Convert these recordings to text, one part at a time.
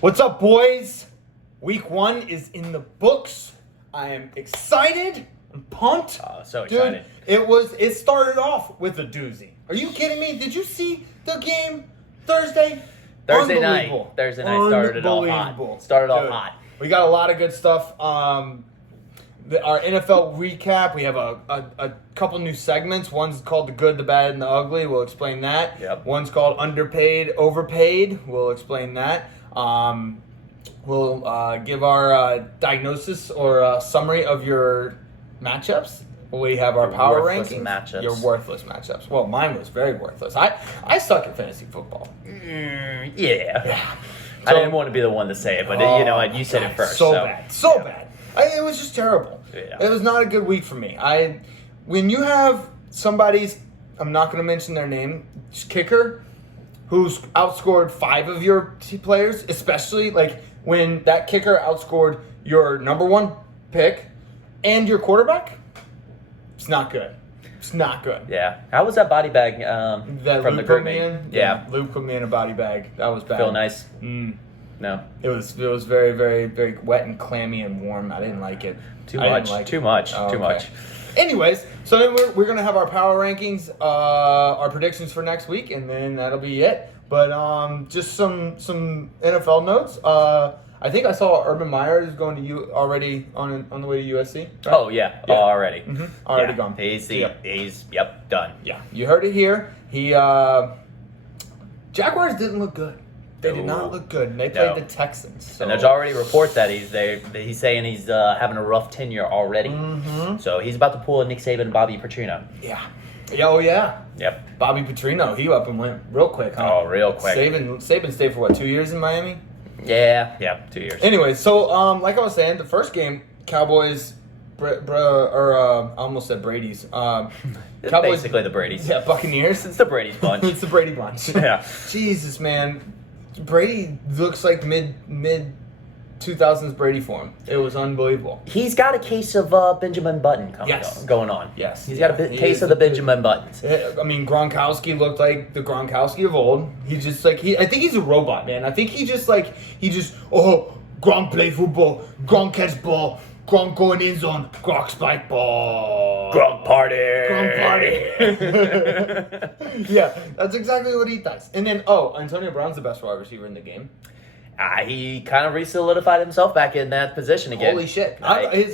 What's up, boys? Week 1 is in the books. I am excited. I'm pumped. So excited. Dude, it started off with a doozy. Are you kidding me? Did you see the game Thursday? Thursday night started it all hot. We got a lot of good stuff. Our NFL recap. We have a couple new segments. One's called The Good, the Bad, and the Ugly. We'll explain that. Yep. One's called Underpaid, Overpaid. We'll explain that. We'll give our diagnosis or summary of your matchups. We have our power rankings. Matchups. Your worthless matchups. Well, mine was very worthless. I suck at fantasy football. Yeah. I didn't want to be the one to say it, but you know what? You said it first. So bad. It was just terrible. Yeah. It was not a good week for me. When you have somebody's, I'm not going to mention their name, kicker, who's outscored 5 of your players, especially like when that kicker outscored your number 1 pick and your quarterback, it's not good. It's not good. Yeah. How was that body bag That from Luke the group put me in? Yeah. Luke put me in a body bag. That was bad. Feel nice? No. It was very, very, very wet and clammy and warm. I didn't like it. Too much. Anyways, so then we're going to have our power rankings, our predictions for next week, and then that'll be it. But just some NFL notes. I think I saw Urban Meyer is going to you already on the way to USC. Right? Oh yeah. Already. Mm-hmm. Already gone. He's done. Yeah, you heard it here. Jaguars didn't look good. They did not look good. They played the Texans. So. And there's already reports that he's saying he's having a rough tenure already. Mm-hmm. So he's about to pull a Nick Saban and Bobby Petrino. Yeah. Oh, yeah. Yep. Bobby Petrino, he up and went real quick, huh? Oh, real quick. Saban stayed for, 2 years in Miami? Yeah, 2 years. Anyway, so like I was saying, the first game, Cowboys, I almost said Brady's. Cowboys, basically the Brady's. Yeah, Buccaneers. It's the Brady's bunch. It's the Brady bunch. Yeah. Jesus, man. Brady looks like mid 2000s Brady form. It was unbelievable. He's got a case of Benjamin Button going on. Yes. He's got a case of the Benjamin Buttons. I mean, Gronkowski looked like the Gronkowski of old. He's just like I think he's a robot, man. I think Gronk play football, Gronk catch ball, Gronk go in end zone, Gronk spike ball. Gronk party. Yeah, that's exactly what he does. And then, Antonio Brown's the best wide receiver in the game. He kind of re-solidified himself back in that position again. Holy shit.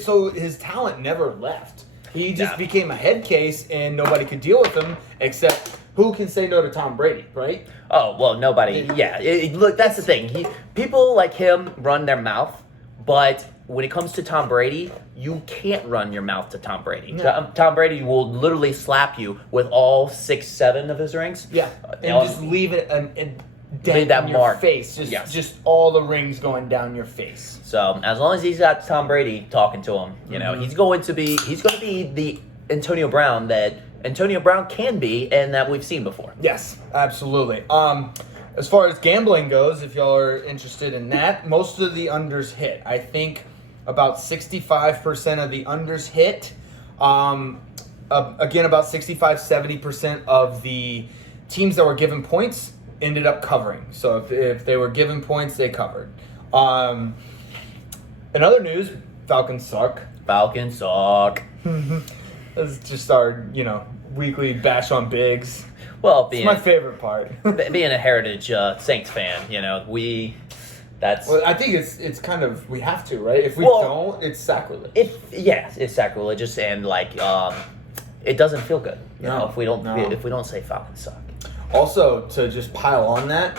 So his talent never left. He just became a head case, and nobody could deal with him except who can say no to Tom Brady, right? Oh, well, nobody. Yeah. Look, that's the thing. People like him run their mouth, but when it comes to Tom Brady, you can't run your mouth to Tom Brady. No. Tom Brady will literally slap you with all 6-7 of his rings. Yeah, and just leave it and leave that in your mark. Face. Just all the rings going down your face. So as long as he's got Tom Brady talking to him, you know, he's going to be the Antonio Brown that Antonio Brown can be and that we've seen before. Yes, absolutely. As far as gambling goes, if y'all are interested in that, most of the unders hit. I think about 65% of the unders hit. Again, about 65-70% of the teams that were given points ended up covering. So if they were given points, they covered. In other news, Falcons suck. Falcons suck. That's just our, weekly bash on Biggs. Well, it's my favorite part. Being a Heritage Saints fan, Well, I think it's kind of, we have to, right? If we don't, it's sacrilege. It's sacrilegious, and it doesn't feel good. If we don't say Falcons suck. Also, to just pile on that,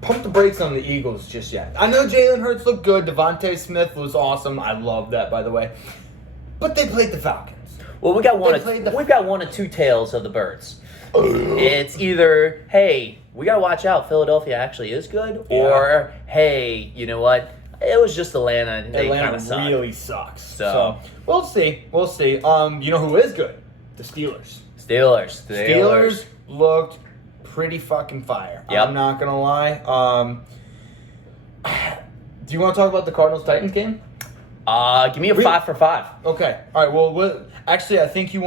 pump the brakes on the Eagles just yet. I know Jalen Hurts looked good. Devontae Smith was awesome. I love that, by the way. But they played the Falcons. Well, we've got one of two tails of the birds. It's either, hey, we got to watch out, Philadelphia actually is good, or, hey, you know what? It was just Atlanta, and they kind of suck. Really sucks. So we'll see. You know who is good? The Steelers. Steelers looked pretty fucking fire. Yep. I'm not gonna lie. Do you want to talk about the Cardinals-Titans game? Give me a 5 for 5. Okay. All right. Well, actually, I think you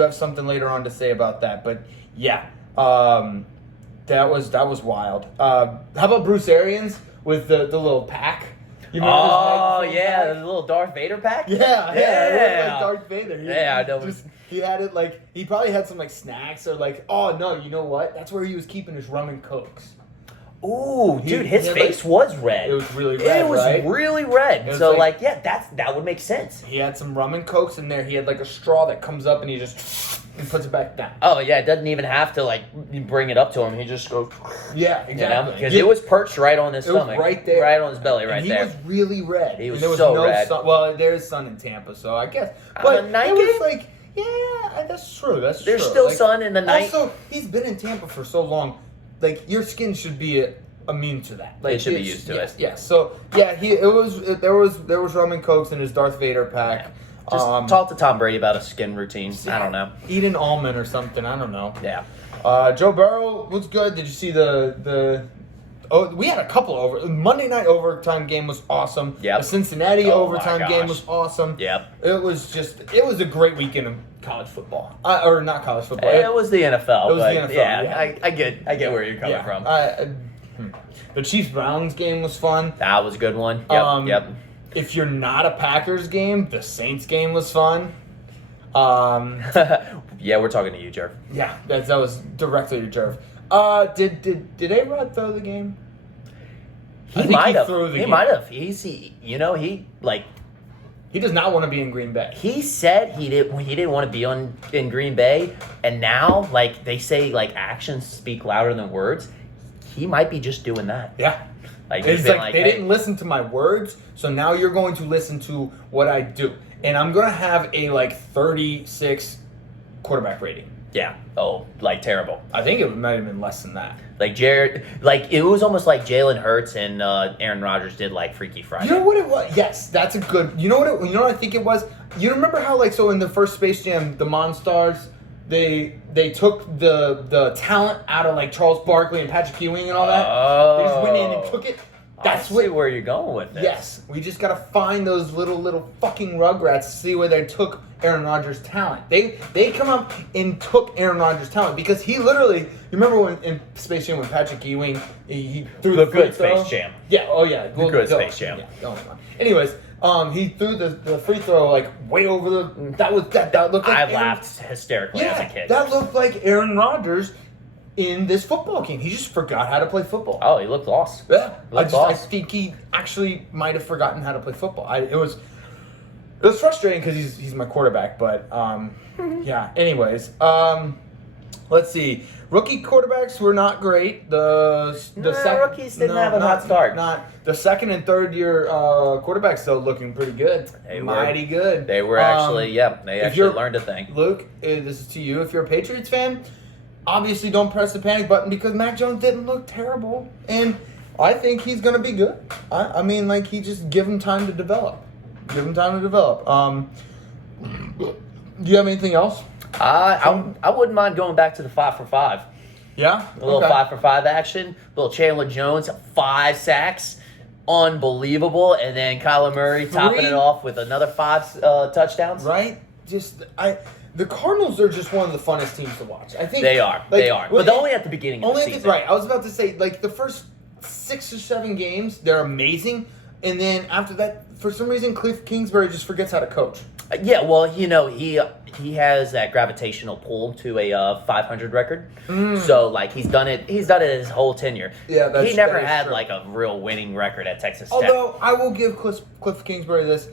have something later on to say about that. But yeah, that was wild. How about Bruce Arians? with the little pack. You remember Oh his yeah, pack? the little Darth Vader pack. Yeah, it was like Darth Vader. Yeah, I know. He had it like he probably had some like snacks or like oh no, you know what? That's where he was keeping his rum and cokes. Ooh, dude, his had, face was red. It was really red. It was right? really red. was So like- yeah, that would make sense. He had some rum and cokes in there. He had like a straw that comes up and he just and puts it back down. Oh yeah, it doesn't even have to like bring it up to him. He just goes. Yeah, exactly. Because it was perched right on his It was stomach, right there. right on his belly, right and he there. was really red. He was and there was so no red. Sun. Well, there's sun in Tampa, so I guess. On But the night it was game? like, yeah, that's true. That's There's true. still Like, sun in the night. Also, he's been in Tampa for so long. Like your skin should be immune to that. Like It should be used to yes, it. Yes. So yeah, there was rum and cokes in his Darth Vader pack. Just talk to Tom Brady about a skin routine. I don't know. Eat an almond or something. I don't know. Yeah. Joe Burrow was good. Did you see the? Oh, we had a couple over. Monday night overtime game was awesome. Yep. The Cincinnati Oh, overtime my game gosh. was awesome. Yep. It was a great weekend of college football. Or not college football. It was the NFL. It was but the NFL, Yeah, yeah. I get where you're coming from. The Chiefs Browns game was fun. That was a good one. Yep. Yep. If you're not a Packers game, the Saints game was fun. Yeah, we're talking to you, Jerv. Yeah, that was directly to Jerv. Did A-Rod throw the game? I He think might have. threw the He game. might have. He He does not want to be in Green Bay. He said he didn't want to be in Green Bay, and now like they say like actions speak louder than words. He might be just doing that. Yeah. Like It's he's been like they hey, didn't listen to my words, so now you're going to listen to what I do. And I'm going to have a like 36 quarterback rating. Yeah. Oh, like terrible. I think it might have been less than that. Like Jared, like it was almost like Jalen Hurts and Aaron Rodgers did like Freaky Friday. You know what it was? Yes, that's a good. You know what I think it was? You remember how like so in the first Space Jam, the Monstars, they took the talent out of like Charles Barkley and Patrick Ewing and all that. They just went in and took it. That's I see where you're going with this. Yes, we just gotta find those little fucking rugrats to see where they took Aaron Rodgers' talent. They come up and took Aaron Rodgers' talent because he literally. You remember when in Space Jam when Patrick Ewing he threw The the good free throw? Space Jam. Yeah. Oh yeah. The good Space Jam. Yeah, oh, my God. Anyways, he threw the free throw like way over the. That looked like. I Aaron, laughed hysterically as a kid. that looked like Aaron Rodgers in this football game. He just forgot how to play football. Oh, he looked lost. Yeah, I lost. think he actually might have forgotten how to play football. It was frustrating because he's my quarterback, but yeah. Anyways, let's see. Rookie quarterbacks were not great. Rookies didn't have a hot start. Not the second and third year quarterbacks though looking pretty good. Mighty good. They were actually they actually you're- learned a thing. Luke, this is to you. If you're a Patriots fan, obviously don't press the panic button because Mac Jones didn't look terrible, and I think he's gonna be good. I mean, like he just give him time to develop. Give him time to develop. Do you have anything else? I wouldn't mind going back to the 5 for 5. Yeah, A little 5 for 5 action. Little Chandler Jones, 5 sacks. Unbelievable. And then Kyler Murray topping it off with another 5 touchdowns. Right? The Cardinals are just one of the funnest teams to watch. I think They are. like, They are. well, But only at the beginning of the season. Right. I was about to say, like, the first 6 or 7 games, they're amazing. And then after that, for some reason, Cliff Kingsbury just forgets how to coach. Yeah, well, you know, he has that gravitational pull to a 500 record. So, like, he's done it his whole tenure. Yeah, he never that is had, true. like, a real winning record at Texas Tech. Although, I will give Cliff Kingsbury this.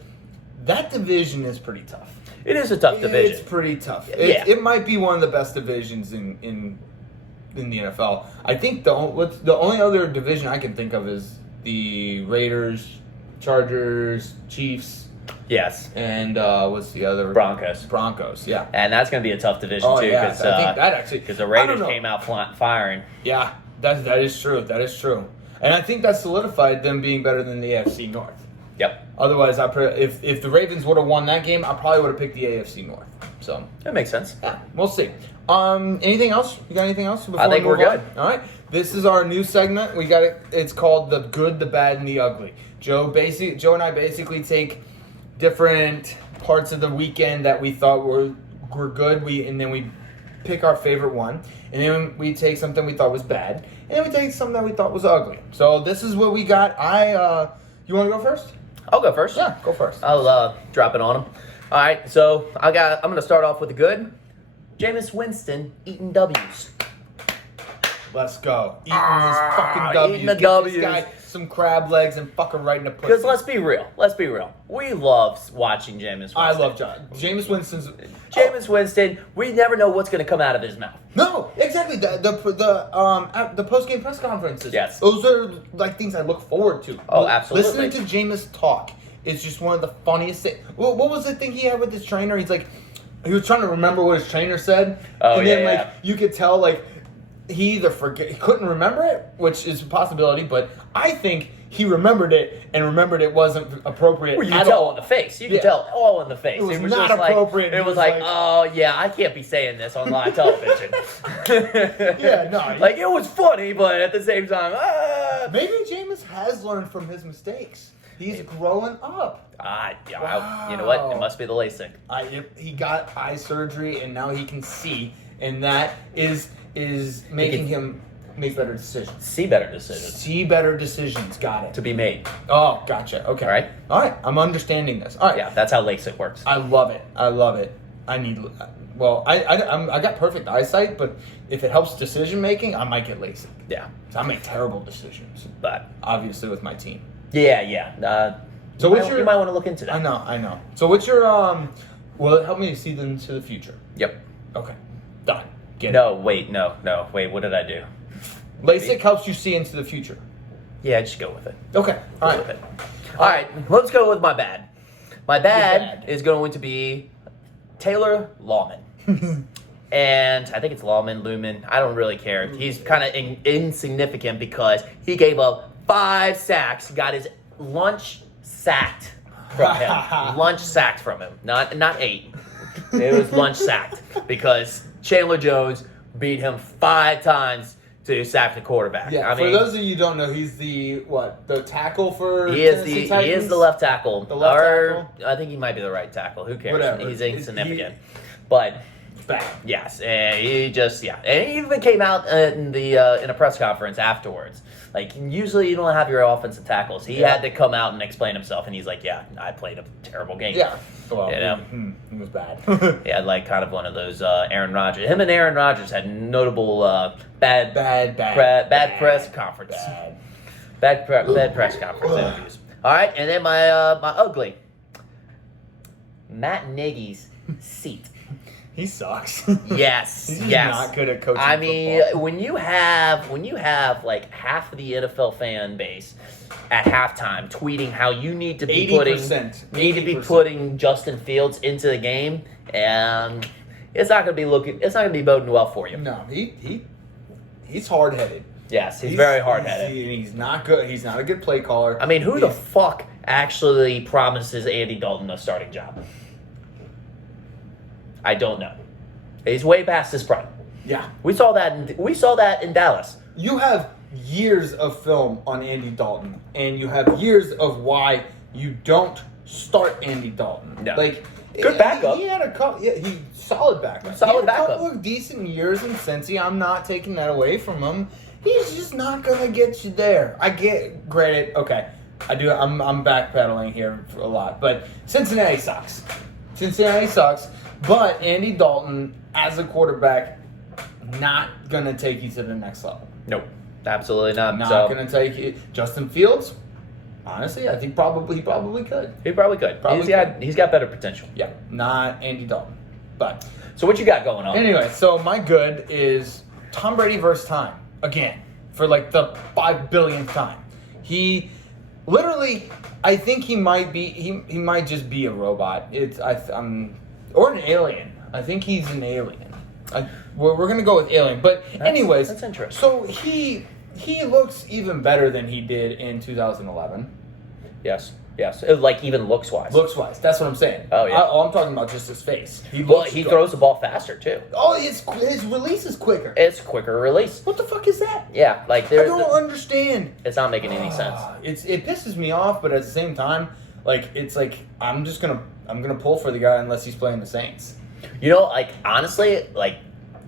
That division is pretty tough. It is a tough division. It's pretty tough. Yeah. It might be one of the best divisions in the NFL. I think the only other division I can think of is the Raiders, Chargers, Chiefs, Yes. and what's the other? Broncos, yeah. And that's going to be a tough division, Oh, too, yeah. because I think that actually... the I Raiders don't know. came out firing. Yeah, that is true. That is true. And I think that solidified them being better than the AFC North. Yep. Otherwise, if the Ravens would have won that game, I probably would have picked the AFC North. So That makes sense. yeah, we'll see. Anything else? You got anything else? Before I think we we're move on? good. All right. This is our new segment. We got it. It's called the Good, the Bad, and the Ugly. Joe and I basically take different parts of the weekend that we thought were good. And then we pick our favorite one, and then we take something we thought was bad, and then we take something that we thought was ugly. So this is what we got. You want to go first? I'll go first. Yeah, go first. I'll drop it on him. All right, so I'm going to start off with the good. Jameis Winston eating W's. Let's go. Eating his fucking W's. Eating the Get W's. This guy some crab legs and fucking right in the pussy. Because let's be real. We love watching Jameis Winston. I love Jameis Winston's. Jameis Winston, we never know what's going to come out of his mouth. No, exactly. The post game press conferences. Yes. Those are like things I look forward to. Oh, absolutely. Listening to Jameis talk is just one of the funniest things. What was the thing he had with his trainer? He was trying to remember what his trainer said. Oh, and then yeah. you could tell he either he couldn't remember it, which is a possibility, but I think he remembered it and remembered it wasn't appropriate. Well, you could tell in the face. You could tell all in the face. It was just not appropriate. It was like, oh yeah, I can't be saying this on live television. Yeah, no. Like it was funny, but at the same time, maybe Jameis has learned from his mistakes. He's growing up. Wow. You know what? It must be the LASIK. He got eye surgery and now he can see, and that is making him make better decisions. See better decisions. See better decisions. Got it. To be made. Oh, gotcha. Okay. All right. I'm understanding this. All right. Yeah, that's how LASIK works. I love it. I need. Well, I got perfect eyesight, but if it helps decision making, I might get LASIK. Yeah. So I make terrible decisions. But obviously with my team. Yeah. So you might want to look into that. I know. So what's your will it help me to see into the future? Yep. Okay. Done. Get it. No, wait, what did I do? LASIK helps you see into the future. Yeah, just go with it. Okay. All right. Go with it. All right, let's go with my bad. My bad is going to be Taylor Lawman. And I think it's Lumen. I don't really care. He's kind of insignificant because he gave up 5 sacks, got his lunch sacked from him. Lunch sacked from him. Not 8. It was lunch sacked because Chandler Jones beat him 5 times to sack the quarterback. Yeah, for those of you who don't know, he's the tackle for Tennessee Titans? He is the left tackle. The left tackle? I think he might be the right tackle. Who cares? Whatever. He's insignificant. But bad. Yes, and he even came out in a press conference afterwards. Like usually you don't have your offensive tackles. He had to come out and explain himself, and he's like, "Yeah, I played a terrible game." Yeah, well, it was bad. Yeah, like kind of one of those Aaron Rodgers. Him and Aaron Rodgers had notable bad press conference. Bad press conference interviews. All right, and then my ugly, Matt Nagy's seat. He sucks. Yes, He's yes. not good at coaching. I mean, football. when you have like half of the NFL fan base at halftime tweeting how you need to be 80%. putting Justin Fields into the game, and it's not going to be boding well for you. No, he's hard headed. Yes, he's very hard headed. He's not good. He's not a good play caller. I mean, who the fuck actually promises Andy Dalton a starting job? I don't know. He's way past his prime. Yeah, we saw that in Dallas. You have years of film on Andy Dalton, and you have years of why you don't start Andy Dalton. No. Good backup. He had a couple. Yeah, solid backup. Solid backup. A couple of decent years in Cincy. I'm not taking that away from him. He's just not gonna get you there. I get granted. Okay, I do. I'm backpedaling here for a lot, but Cincinnati sucks. But Andy Dalton, as a quarterback, not going to take you to the next level. Nope. Absolutely not. Not going to take you. Justin Fields, honestly, I think he probably could. He probably could. He's got better potential. Yeah, not Andy Dalton. But so what you got going on? Anyway, so my good is Tom Brady versus time. Again, for like the 5 billionth time. He literally, I think he might just be a robot. Or an alien. I think he's an alien. We're going to go with alien. But anyways. That's interesting. So he looks even better than he did in 2011. Yes. Like even looks-wise. Looks-wise. That's what I'm saying. Oh, yeah. I'm talking about just his face. He throws the ball faster, too. Oh, his release is quicker. It's quicker release. What the fuck is that? Yeah. I don't understand. It's not making any sense. It pisses me off, but at the same time, it's like I'm gonna pull for the guy unless he's playing the Saints. You know, honestly,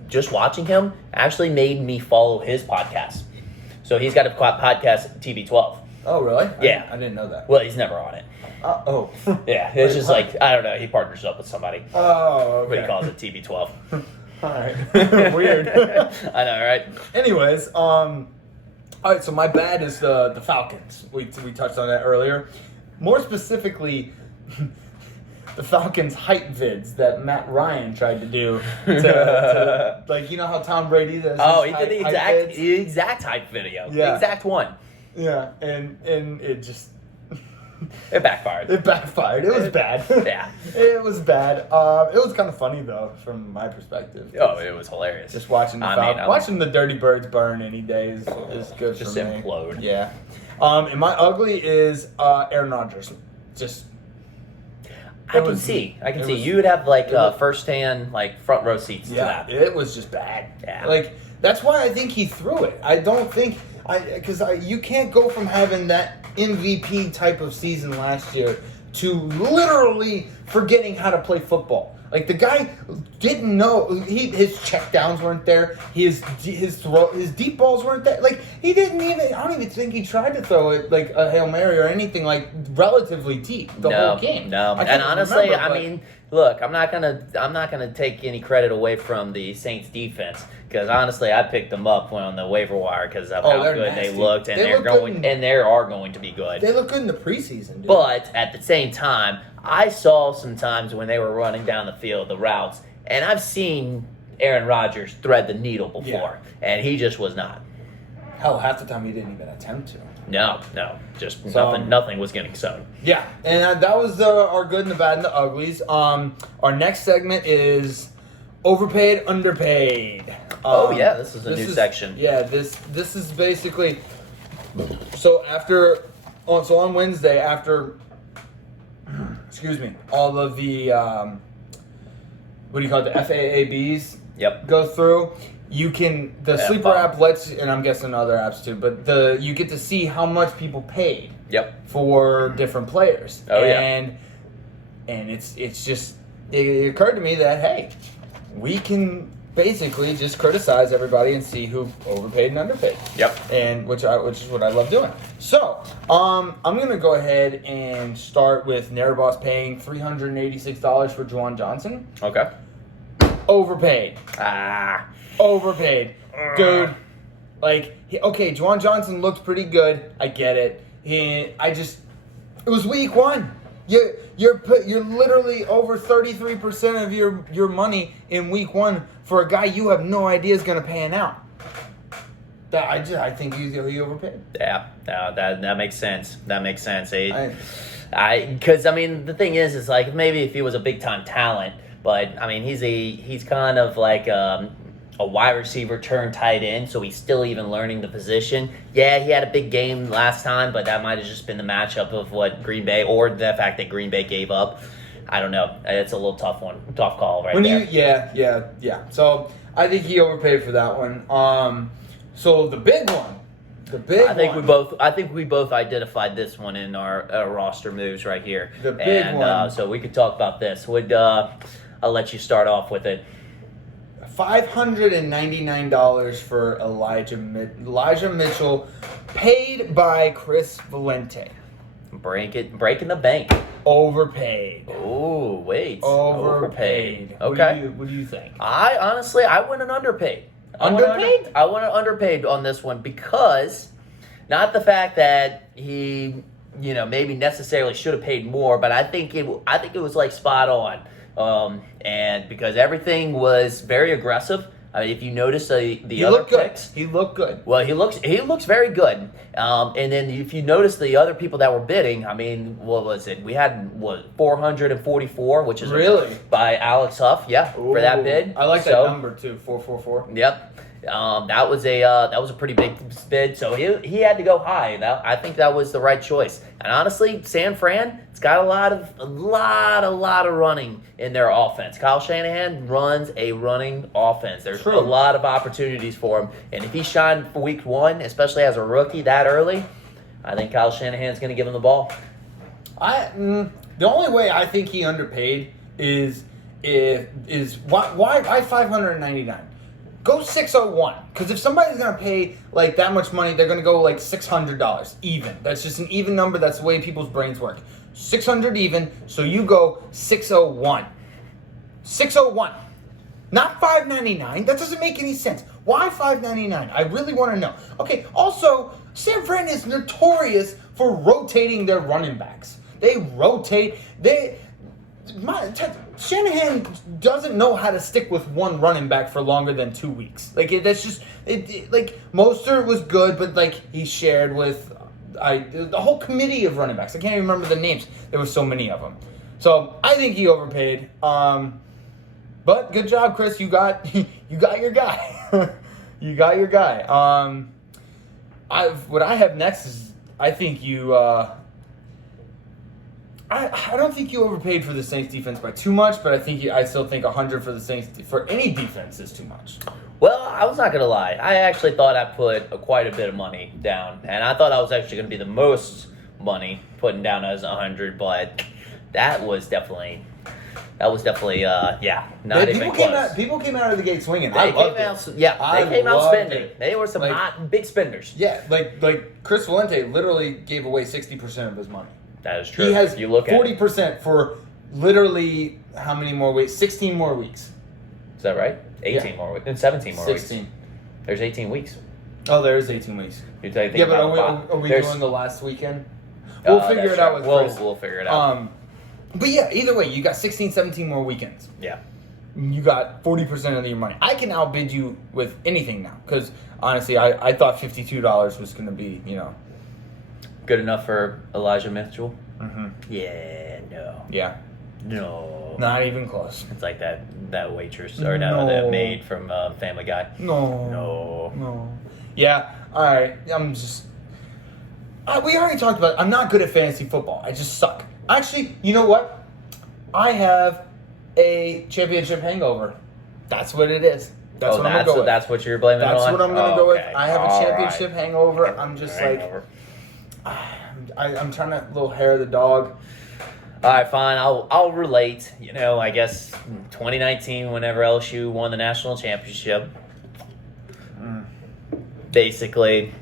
just watching him actually made me follow his podcast. So he's got a podcast, TB12. Oh, really? Yeah. I didn't know that. Well, he's never on it. Oh. Yeah, it's just like, I don't know, he partners up with somebody. Oh, okay. But he calls it TB12. All right. Weird. I know, right? Anyways, all right, so my bad is the Falcons. We touched on that earlier. More specifically, the Falcons height vids that Matt Ryan tried to do to like, you know how Tom Brady does. Oh, his he did the exact hype video. Yeah. The exact one. Yeah, and it just It backfired. It backfired. It was bad. Yeah. It was bad. It was kind of funny though, from my perspective. Oh, it was hilarious. Just watching watching the Dirty Birds burn any day is good just for me. implode. Yeah. And my ugly is Aaron Rodgers. Just. I can see. You would have like first-hand, like front row seats to that. It was just bad. Yeah. Like that's why I think he threw it. I don't think because you can't go from having that MVP type of season last year to literally forgetting how to play football. Like the guy didn't know his checkdowns weren't there. His deep balls weren't there. Like he didn't even. I don't even think he tried to throw it like a Hail Mary or anything like relatively deep the whole game. No, and honestly, I mean, look, I'm not gonna take any credit away from the Saints defense because honestly, I picked them up on the waiver wire because of how good they looked, and they are going to be good. They look good in the preseason, dude. But at the same time, I saw some times when they were running down the field, the routes, and I've seen Aaron Rodgers thread the needle before, and he just was not. Hell, half the time he didn't even attempt to. No, just nothing was getting sewn. Yeah, and that was our good and the bad and the uglies. Our next segment is overpaid, underpaid. This is a new section. Yeah, this is basically so on Wednesday after. Excuse me. All of the what do you call it? The FAABs. Yep. Go through. You can Sleeper app lets, and I'm guessing other apps too, but you get to see how much people paid. Yep. For different players. Oh and it's just it occurred to me that hey, we can basically just criticize everybody and see who overpaid and underpaid. Yep. And which is what I love doing. So, I'm gonna go ahead and start with Narrowboss paying $386 for Juwan Johnson. Okay. Overpaid. Overpaid. Dude. Like, Juwan Johnson looked pretty good. I get it. It was week one. You're literally over 33% of your money in week one for a guy you have no idea is going to pan out. I think he overpaid. Yeah, no, that makes sense. That makes sense. Because the thing is like maybe if he was a big time talent, but I mean he's kind of like a wide receiver turned tight end, so he's still even learning the position. Yeah, he had a big game last time, but that might have just been the matchup of what Green Bay or the fact that Green Bay gave up. I don't know. It's a little tough call there. Yeah. So I think he overpaid for that one. So the big one. I think we both identified this one in our roster moves right here. The big one. So we could talk about this. I'll let you start off with it. $599 for Elijah Mitchell, paid by Chris Valente. Breaking the bank. Overpaid. Oh, wait. Overpaid. Okay. What do you think? I went an underpaid. Underpaid? I went an underpaid on this one because not the fact that he, maybe necessarily should have paid more, but I think it was like spot on. And because everything was very aggressive. I mean, if you notice the other picks, he looked good. Well, he looks very good. And then if you notice the other people that were bidding, I mean, what was it? We had 444, which is really by Alex Huff. Yeah, for that bid. I like that number too, 444. Yep. That was a pretty big bid, so he had to go high. I think that was the right choice. And honestly, San Fran, it's got a lot of running in their offense. Kyle Shanahan runs a running offense. There's a lot of opportunities for him, and if he shined for week one, especially as a rookie that early, I think Kyle Shanahan's going to give him the ball. The only way I think he underpaid is why $599. go 601. Because if somebody's going to pay like that much money, they're going to go like $600 even. That's just an even number. That's the way people's brains work. 600 even, so you go 601. 601. Not $5.99. That doesn't make any sense. Why $5.99? I really want to know. Okay, also, San Fran is notorious for rotating their running backs. They rotate. Shanahan doesn't know how to stick with one running back for longer than 2 weeks. Like, that's just... like, Mostert was good, but, like, he shared with... the whole committee of running backs. I can't even remember the names. There were so many of them. So, I think he overpaid. But good job, Chris. You got your guy. You got your guy. What I have next is I think you. I don't think you overpaid for the Saints defense by too much, but I still think 100 for the Saints for any defense is too much. Well, I was not going to lie. I actually thought I put quite a bit of money down, and I thought I was actually going to be the most money putting down as 100, but that was definitely. Not even close. People came out of the gate swinging. They came out spending. It. They were some hot, big spenders. Yeah, like Chris Valente literally gave away 60% of his money. That is true. He has if you look 40% for literally how many more weeks? 16 more weeks. Is that right? 18 more weeks. And 17 more 16. weeks. There's 18 weeks. Oh, there is 18 weeks. But are we doing the last weekend? We'll figure it out with Chris. We'll figure it out. But yeah, either way, you got 16, 17 more weekends. Yeah. You got 40% of your money. I can outbid you with anything now. Because, honestly, I thought $52 was going to be, Good enough for Elijah Mitchell? Mm-hmm. Yeah, no. Yeah. No. Not even close. It's like that waitress, or that maid from Family Guy. No. Yeah, all right. I'm just... we already talked about it. I'm not good at fantasy football. I just suck. Actually, you know what? I have a championship hangover. That's what it is. That's what I'm going to go with. That's what you're blaming it on? That's what I'm going to go with. Okay. I have a championship hangover. I'm just I'm trying to little hair of the dog. All right, fine. I'll relate. I guess 2019, whenever LSU won the national championship, basically...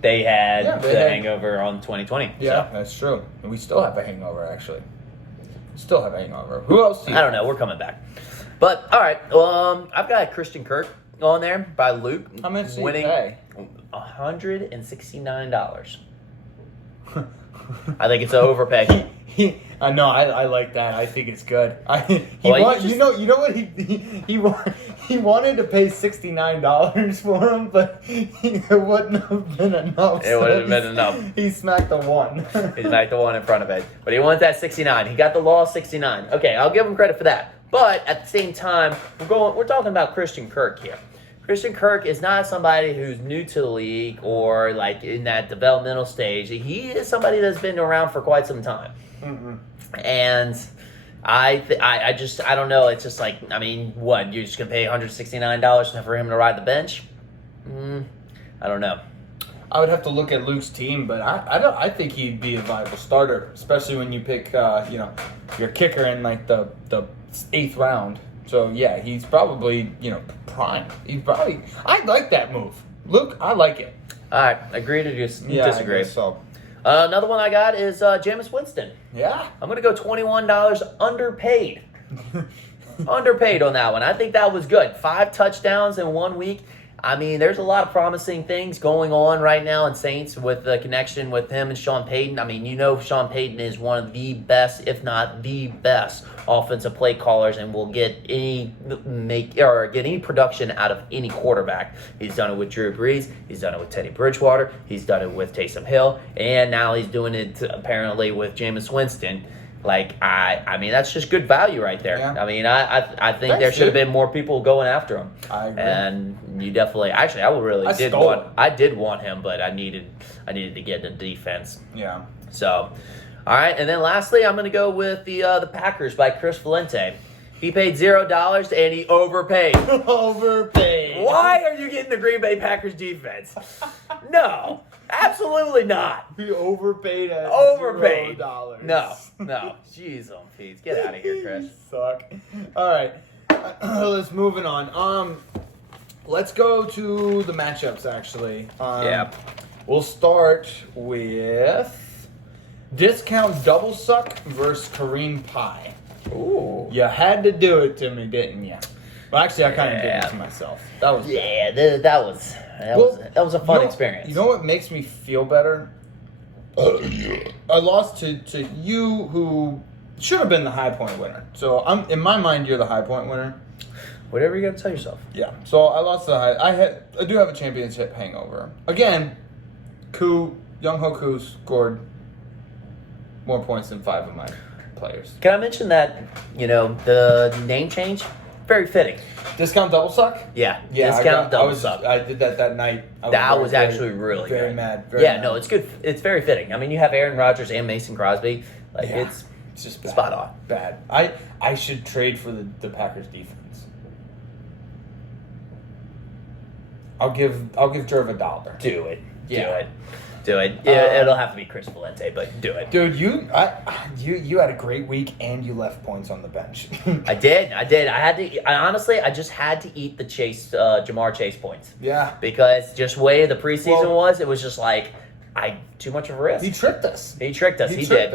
They had the hangover on 2020. Yeah, that's true. And we still have a hangover, actually. Still have a hangover. Who else do you I don't know. We're coming back. But, all right. I've got Christian Kirk on there by Luke. How much did winning he pay? $169. I think it's an overpay. No, I like that. I think it's good. You know what he wanted to pay $69 for him, but it wouldn't have been enough. It wouldn't have been enough. He smacked the one. He smacked the one in front of it, but he wants that 69. He got the law 69. Okay, I'll give him credit for that. But at the same time, we're talking about Christian Kirk here. Christian Kirk is not somebody who's new to the league or like in that developmental stage. He is somebody that's been around for quite some time. Mm-mm. And I don't know. It's just like, what? You're just going to pay $169 for him to ride the bench? I don't know. I would have to look at Luke's team, but I think he'd be a viable starter, especially when you pick your kicker in like the 8th round. So yeah, he's probably prime. I like that move, Luke. I like it. All right, agree to disagree. I guess so. Another one I got is Jameis Winston. Yeah. I'm going to go $21 underpaid. Underpaid on that one. I think that was good. 5 touchdowns in 1 week. There's a lot of promising things going on right now in Saints with the connection with him and Sean Payton. Sean Payton is one of the best, if not the best, offensive play callers and will get any production out of any quarterback. He's done it with Drew Brees. He's done it with Teddy Bridgewater. He's done it with Taysom Hill. And now he's doing it apparently with Jameis Winston. That's just good value right there. Yeah. I think there should have been more people going after him. I agree. And you definitely, I did want him, but I needed to get the defense. Yeah. So, all right, and then lastly, I'm going to go with the Packers by Chris Valente. He paid $0 and he overpaid. Overpaid. Why are you getting the Green Bay Packers defense? No. Absolutely not. He overpaid at $0. No. Jeez, Pete. Get out of here, Chris. You suck. All right. Let's moving on. let's go to the matchups, actually. Yeah. We'll start with Discount Double Suck versus Kareem Pie. Ooh. You had to do it to me, didn't you? Well, actually, I kind of did it to myself. That was that was a fun experience. You know what makes me feel better? I lost to you, who should have been the high point winner. So in my mind, you're the high point winner. Whatever you got to tell yourself. Yeah. So I lost the high. I do have a championship hangover. Again, Young Hoku scored more points than 5 of my players. Can I mention that, the name change? Very fitting. Discount Double Suck? Yeah. Discount Double Suck. I did that night. That was actually really very good. Mad. No, it's good. It's very fitting. I mean, you have Aaron Rodgers and Mason Crosby. It's just bad. Spot on. Bad. I should trade for the Packers defense. I'll give Jerv $1. Do it. Yeah. Do it. Yeah, it'll have to be Chris Valente, but do it. Dude, you had a great week and you left points on the bench. I did. I just had to eat the Jamar Chase points. Yeah. Because just way the preseason was, it was just like, too much of a risk. He tricked us. He tricked us. He did.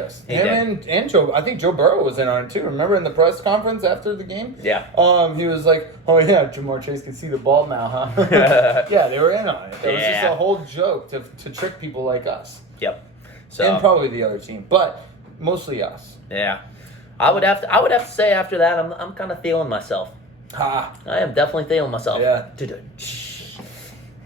And Joe, I think Joe Burrow was in on it too. Remember in the press conference after the game? Yeah. He was like, "Oh yeah, Jamar Chase can see the ball now, huh?" Yeah, they were in on it. It was just a whole joke to trick people like us. Yep. So and probably the other team, but mostly us. Yeah. I would have to say after that, I'm kind of feeling myself. Ha. I am definitely feeling myself. Yeah.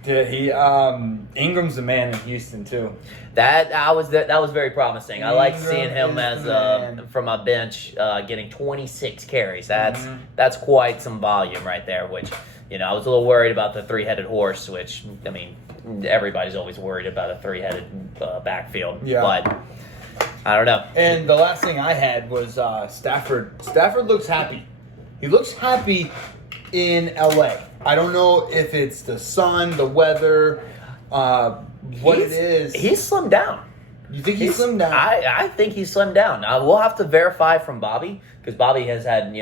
Yeah, Ingram's the man in Houston too. That was very promising. I like seeing him is as from my bench getting 26 carries. That's quite some volume right there. Which I was a little worried about the 3-headed horse. Which I mean, everybody's always worried about a 3-headed backfield. Yeah. But I don't know. And the last thing I had was Stafford. Stafford looks happy. He looks happy in LA. I don't know if it's the sun, the weather, what it is. He's slimmed down. You think he's slimmed down? I think he's slimmed down. We'll have to verify from Bobby, because Bobby has had,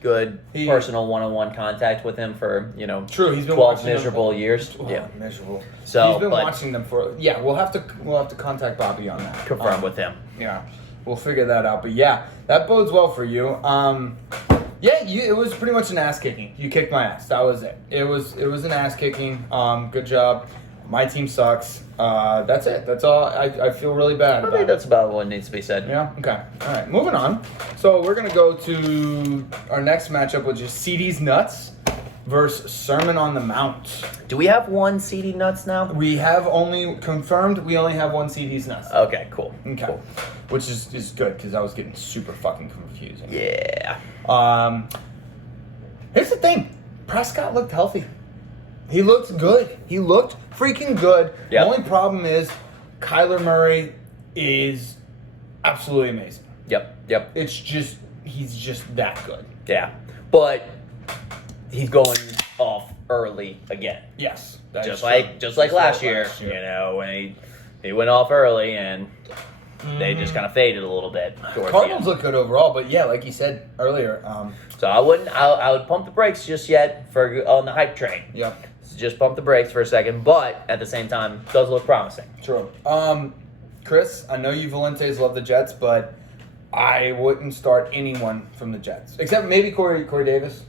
good personal one-on-one contact with him for, True, he's been 12 miserable years. Miserable. So he's been watching them for. Yeah, we'll have to contact Bobby on that. Confirm with him. Yeah, we'll figure that out. But yeah, that bodes well for you. Yeah, it was pretty much an ass kicking. You kicked my ass. That was it. It was an ass kicking. Good job. My team sucks. That's it. That's all. I feel really bad about I think it. that's about what needs to be said. Yeah? Okay. All right. Moving on. So we're going to go to our next matchup, which is CD's Nuts versus Sermon on the Mount. Do we have one CD Nuts now? We have only confirmed we only have one CD's Nuts. Okay, cool. Okay. Cool. Which is good because I was getting super fucking confusing. Yeah. Here's the thing. Prescott looked healthy. He looked good. He looked freaking good. Yep. The only problem is Kyler Murray is absolutely amazing. Yep. He's just that good. Yeah. But he's going off early again. Yes. Just like last year. When he went off early and they just kind of faded a little bit. Cardinals look good overall, but yeah, like you said earlier. So I would pump the brakes just yet on the hype train. Yep. Just pump the brakes for a second, but at the same time, does look promising. True. Chris, I know you Valentes love the Jets, but I wouldn't start anyone from the Jets except maybe Corey Davis.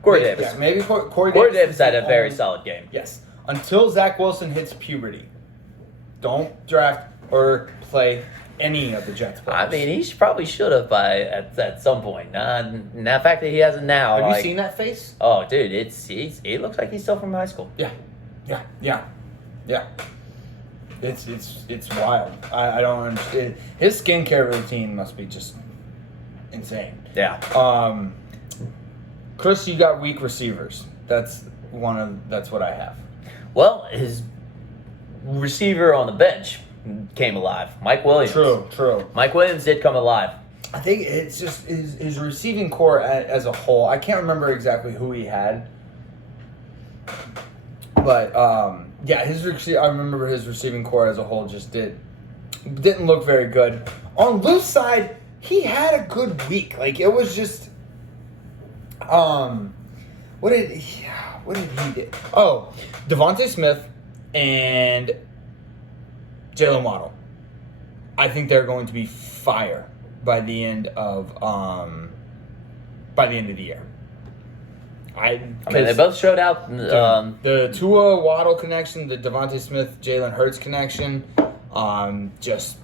Corey Davis. Yeah, maybe Corey Davis had a very solid game. Yes. Until Zach Wilson hits puberty, don't draft or play any of the Jets players. I mean, he probably should have at some point. And the fact that he hasn't now. Have you seen that face? Oh, dude, it looks like he's still from high school. Yeah. It's wild. I don't understand. His skincare routine must be just insane. Yeah. Chris, you got weak receivers. That's what I have. Well, his receiver on the bench came alive. Mike Williams. True. Mike Williams did come alive. I think it's just his receiving core as a whole. I can't remember exactly who he had. But, I remember his receiving core as a whole just didn't look very good. On Lou's side, he had a good week. Like, it was just, What did he do? Oh, Devontae Smith and Jalen Waddle. I think they're going to be fire by the end of the year. I mean, they both showed out. The Tua Waddle connection, the Devontae Smith Jalen Hurts connection, just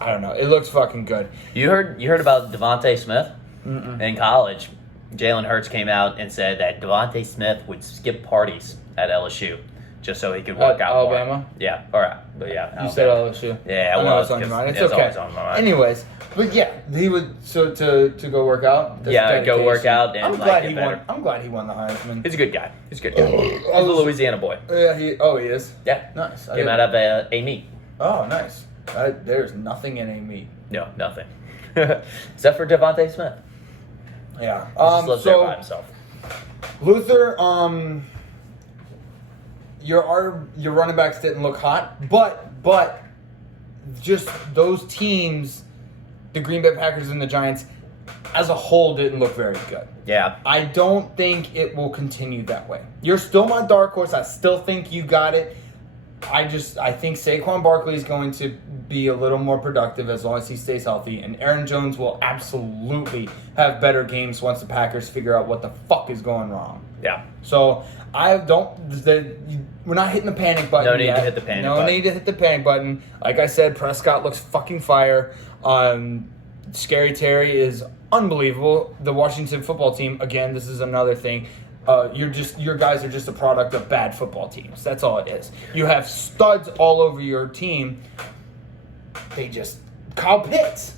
I don't know. It looks fucking good. You heard about Devontae Smith? Mm-mm. In college? Jalen Hurts came out and said that Devontae Smith would skip parties at LSU just so he could work out Alabama? more. Yeah, all right, but yeah. You Alabama. said LSU. Yeah, I know well, it's on your mind. It's it's okay. always on my mind. Anyways, but yeah, he would to go work out. That's go work dedication. out and I'm like, glad get he better. won. I'm glad he won the Heisman. He's a good guy. He's a Louisiana boy. Yeah, he is. Yeah, Nice. Came out of a meet. Oh, nice. There's nothing in a meat. No, nothing. Except for Devontae Smith. Yeah. He just lives there by himself. Luther, your running backs didn't look hot, but just those teams, the Green Bay Packers and the Giants, as a whole, didn't look very good. Yeah. I don't think it will continue that way. You're still my dark horse. I still think you got it. I think Saquon Barkley is going to be a little more productive as long as he stays healthy, and Aaron Jones will absolutely have better games once the Packers figure out what the fuck is going wrong. Yeah. So we're not hitting the panic button. No need to hit the panic button. No need to hit the panic button. Like I said, Prescott looks fucking fire. Scary Terry is unbelievable. The Washington football team, again, this is another thing. Your guys are just a product of bad football teams. That's all it is. You have studs all over your team. Kyle Pitts.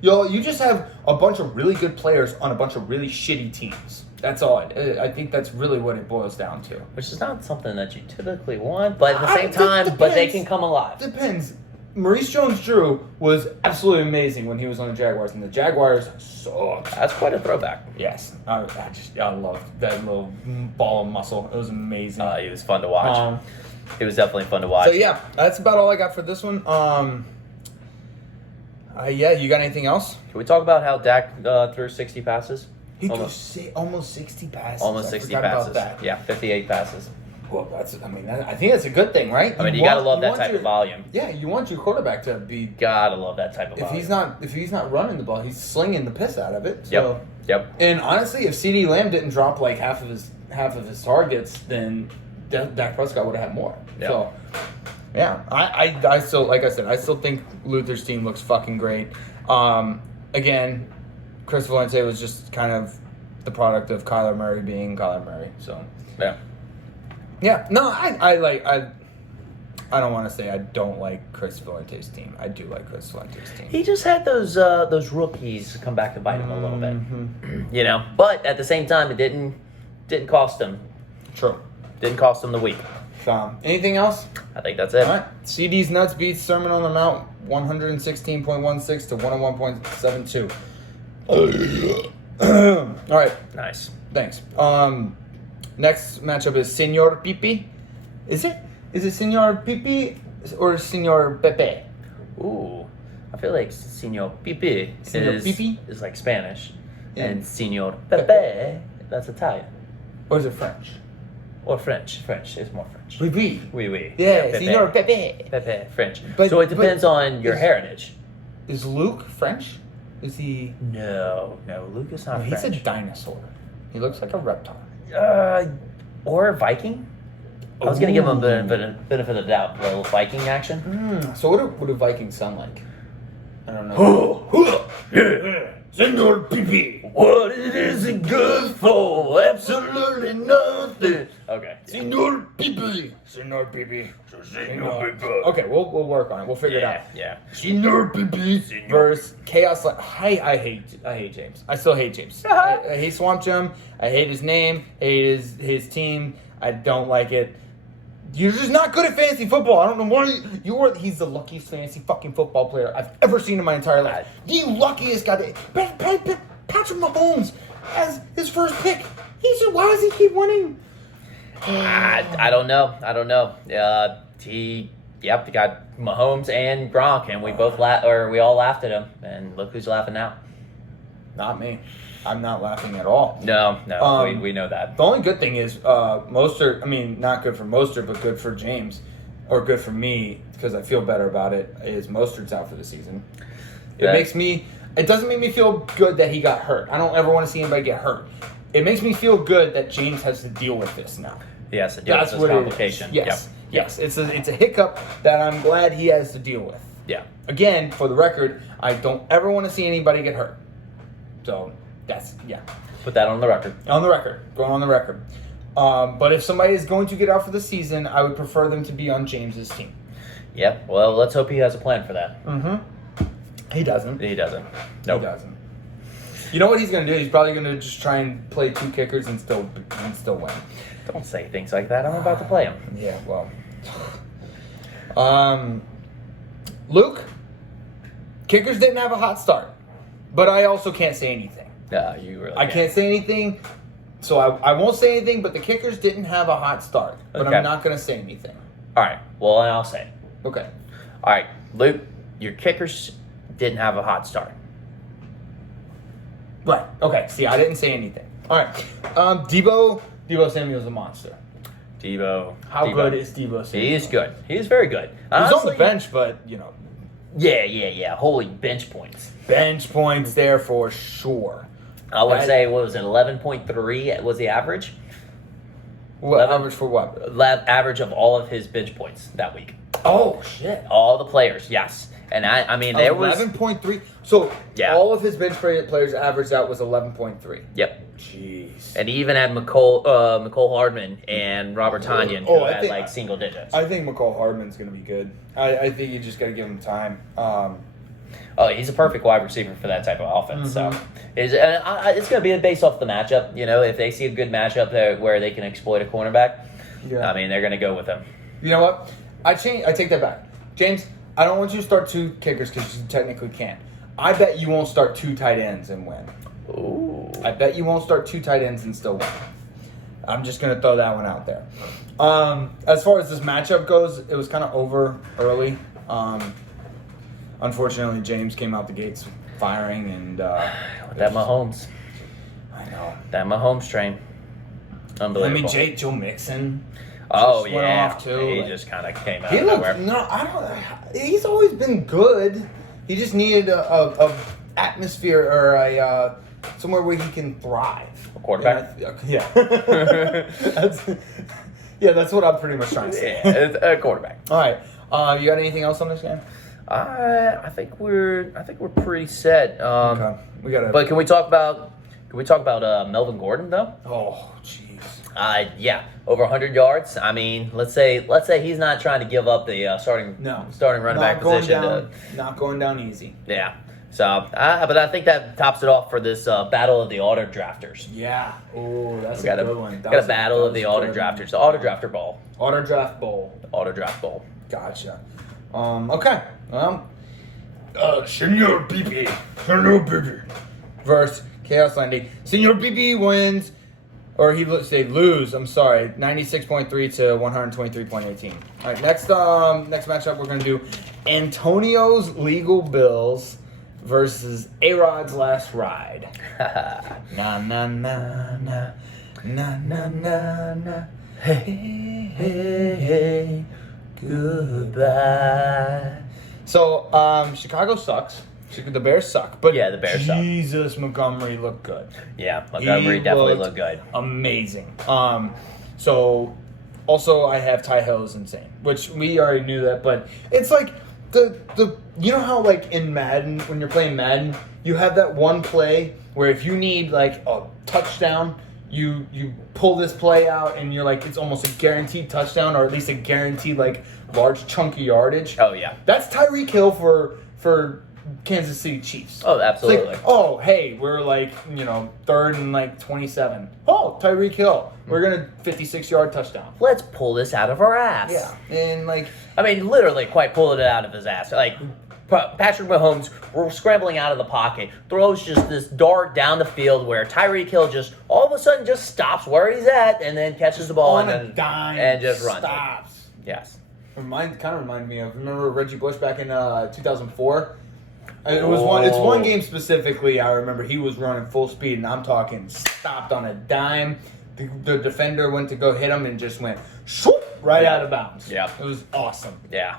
You just have a bunch of really good players on a bunch of really shitty teams. That's all. I think that's really what it boils down to. Which is not something that you typically want, but at the same time, but they can come alive. Depends. Maurice Jones-Drew was absolutely amazing when he was on the Jaguars, and the Jaguars sucked. That's quite a throwback. Yes. I love that little ball of muscle. It was amazing. It was fun to watch. It was definitely fun to watch. So, yeah, that's about all I got for this one. You got anything else? Can we talk about how Dak threw 60 passes? He threw almost 60 passes. Almost 60 passes. About that. Yeah, 58 passes. Well, I think that's a good thing, right? I mean, you gotta love that type of volume. Yeah, you want your quarterback to be. Gotta love that type of volume. If he's not running the ball, he's slinging the piss out of it. So. Yep. And honestly, if CeeDee Lamb didn't drop like half of his targets, then Dak Prescott would have had more. Yep. So. Yeah, I still, like I said, I still think Luther's team looks fucking great. Again, Chris Valente was just kind of the product of Kyler Murray being Kyler Murray. So yeah. Yeah, no, I don't want to say I don't like Chris Valente's team. I do like Chris Valente's team. He just had those rookies come back to bite him a little bit, But at the same time, it didn't cost him. True. Didn't cost him the week. Anything else? I think that's it. All right. CD's Nuts beats Sermon on the Mount 116.16 to 101.72. All right. Nice. Thanks. Next matchup is Senor Pipi. Is it Senor Pipi or Senor Pepe? Ooh, I feel like Senor Pipi is like Spanish, and Senor Pepe, that's Italian. Or is it French? Or French. French is more French. Oui. Yeah, Pepe. Senor Pepe. Pepe, French. But, so it depends on your heritage. Is Luke French? Is he? No, Luke is not French. He's a dinosaur. He looks like a reptile. Or Viking. I was gonna give him a benefit of the doubt, a little Viking action. So what do Vikings sound like? I don't know. Senor Pipi. What it is it good for? Absolutely nothing. Okay. Senor Pipi. Okay, we'll work on it. We'll figure it out. Yeah. Senor Pipi versus Chaos. I hate James. I still hate James. I hate Swamp Jim. I hate his name. I hate his team. I don't like it. You're just not good at fantasy football. I don't know what he's the luckiest fantasy fucking football player I've ever seen in my entire life. The luckiest guy. Patrick Mahomes as his first pick. Why does he keep winning? I don't know. He got Mahomes and Gronk, and we all laughed at him, and look who's laughing now. Not me. I'm not laughing at all. No, we know that. The only good thing is Mostert. I mean, not good for Mostert, but good for James, or good for me because I feel better about it. Is Mostert's out for the season? It makes me. It doesn't make me feel good that he got hurt. I don't ever want to see anybody get hurt. It makes me feel good that James has to deal with this now. He has to deal with this complication. Yes, yes. It's a hiccup that I'm glad he has to deal with. Yeah. Again, for the record, I don't ever want to see anybody get hurt. So that's Put that on the record. On the record. Going on the record. But if somebody is going to get out for the season, I would prefer them to be on James's team. Yep. Well, let's hope he has a plan for that. Mm-hmm. He doesn't. Nope. He doesn't. You know what he's going to do? He's probably going to just try and play 2 kickers and still win. Don't say things like that. I'm about to play him. Yeah, well. Luke, kickers didn't have a hot start. But I also can't say anything. No, you really I can't say anything. So I won't say anything, but the kickers didn't have a hot start. But Okay. I'm not going to say anything. All right. Well, then I'll say. Okay. All right, Luke, your kickers didn't have a hot start. Right. Okay. See, I didn't say anything. All right. Debo Samuel's a monster. How good is Debo Samuel? He is good. He is very good. He's on the bench, but, Yeah. Holy bench points. bench points there for sure. I would say, what was it, 11.3 was the average? What average for what? Average of all of his bench points that week. Oh, shit. All the players, yes. And I mean, there was 11.3. So Yeah. all of his bench players averaged out was 11.3. Yep. Jeez. And he even had McCole Hardman and Robert Tanyan who had like single digits. I think McCole Hardman's going to be good. I think you just got to give him time. He's a perfect wide receiver for that type of offense. So Mm-hmm. it's going to be based off the matchup. You know, if they see a good matchup there where they can exploit a cornerback, Yeah. I mean, they're going to go with him. You know what? I take that back. James, I don't want you to start 2 kickers because you technically can't. I bet you won't start 2 tight ends and win. Ooh. I bet you won't start 2 tight ends and still win. I'm just going to throw that one out there. As far as this matchup goes, it was kind of over early. Unfortunately, James came out the gates firing. And That Mahomes. I know. That Mahomes train. Unbelievable. Joe Mixon. Oh, just went yeah. off too. He Like, just kind of came out he of looked, nowhere. no, I don't. He's always been good. He just needed a atmosphere or a somewhere where he can thrive. A quarterback? Yeah. That's what I'm pretty much trying to say. Yeah, it's a quarterback. All right. You got anything else on this game? I think we're pretty set. Okay. We got. But can we talk about Melvin Gordon though? Oh, jeez. Yeah, over 100 yards. I mean, let's say he's not trying to give up the starting running back position. Not going down easy. Yeah. So, but I think that tops it off for this battle of the auto drafters. Yeah. Oh, that's We got a good one. Got a battle of the auto drafters. The auto drafter bowl. Auto draft bowl. Auto draft bowl. Gotcha. Okay. Senor BB versus Chaos Landing. Senor BB wins, or they lose. I'm sorry, 96.3 to 123.18. All right. Next matchup we're gonna do Antonio's Legal Bills versus A-Rod's Last Ride. Na na na na na na na na. Hey hey hey. Goodbye. So, Chicago sucks. The Bears suck. But yeah, the Bears suck. Jesus, Montgomery looked good. Yeah, Montgomery definitely looked good. Amazing. So, also I have Ty Hill is insane, which we already knew that, but it's like the you know how like in Madden, when you're playing Madden, you have that one play where if you need like a touchdown, you pull this play out and you're like, it's almost a guaranteed touchdown, or at least a guaranteed like large chunk of yardage. Oh yeah, that's Tyreek Hill for Kansas City Chiefs. Oh, absolutely. It's like, hey, we're like 3rd and like 27. Oh, Tyreek Hill, we're gonna 56-yard touchdown. Let's pull this out of our ass. Yeah, and like I mean, literally, quite pulling it out of his ass. Like Patrick Mahomes, we're scrambling out of the pocket, throws just this dart down the field where Tyreek Hill just all of a sudden just stops where he's at and then catches the ball on and a dime and just runs. Stops. Yes. Kind of reminded me of, remember Reggie Bush back in 2004? It's one game specifically. I remember he was running full speed, and I'm talking stopped on a dime. The defender went to go hit him and just went shoop, right out of bounds. Yeah, it was awesome. Yeah.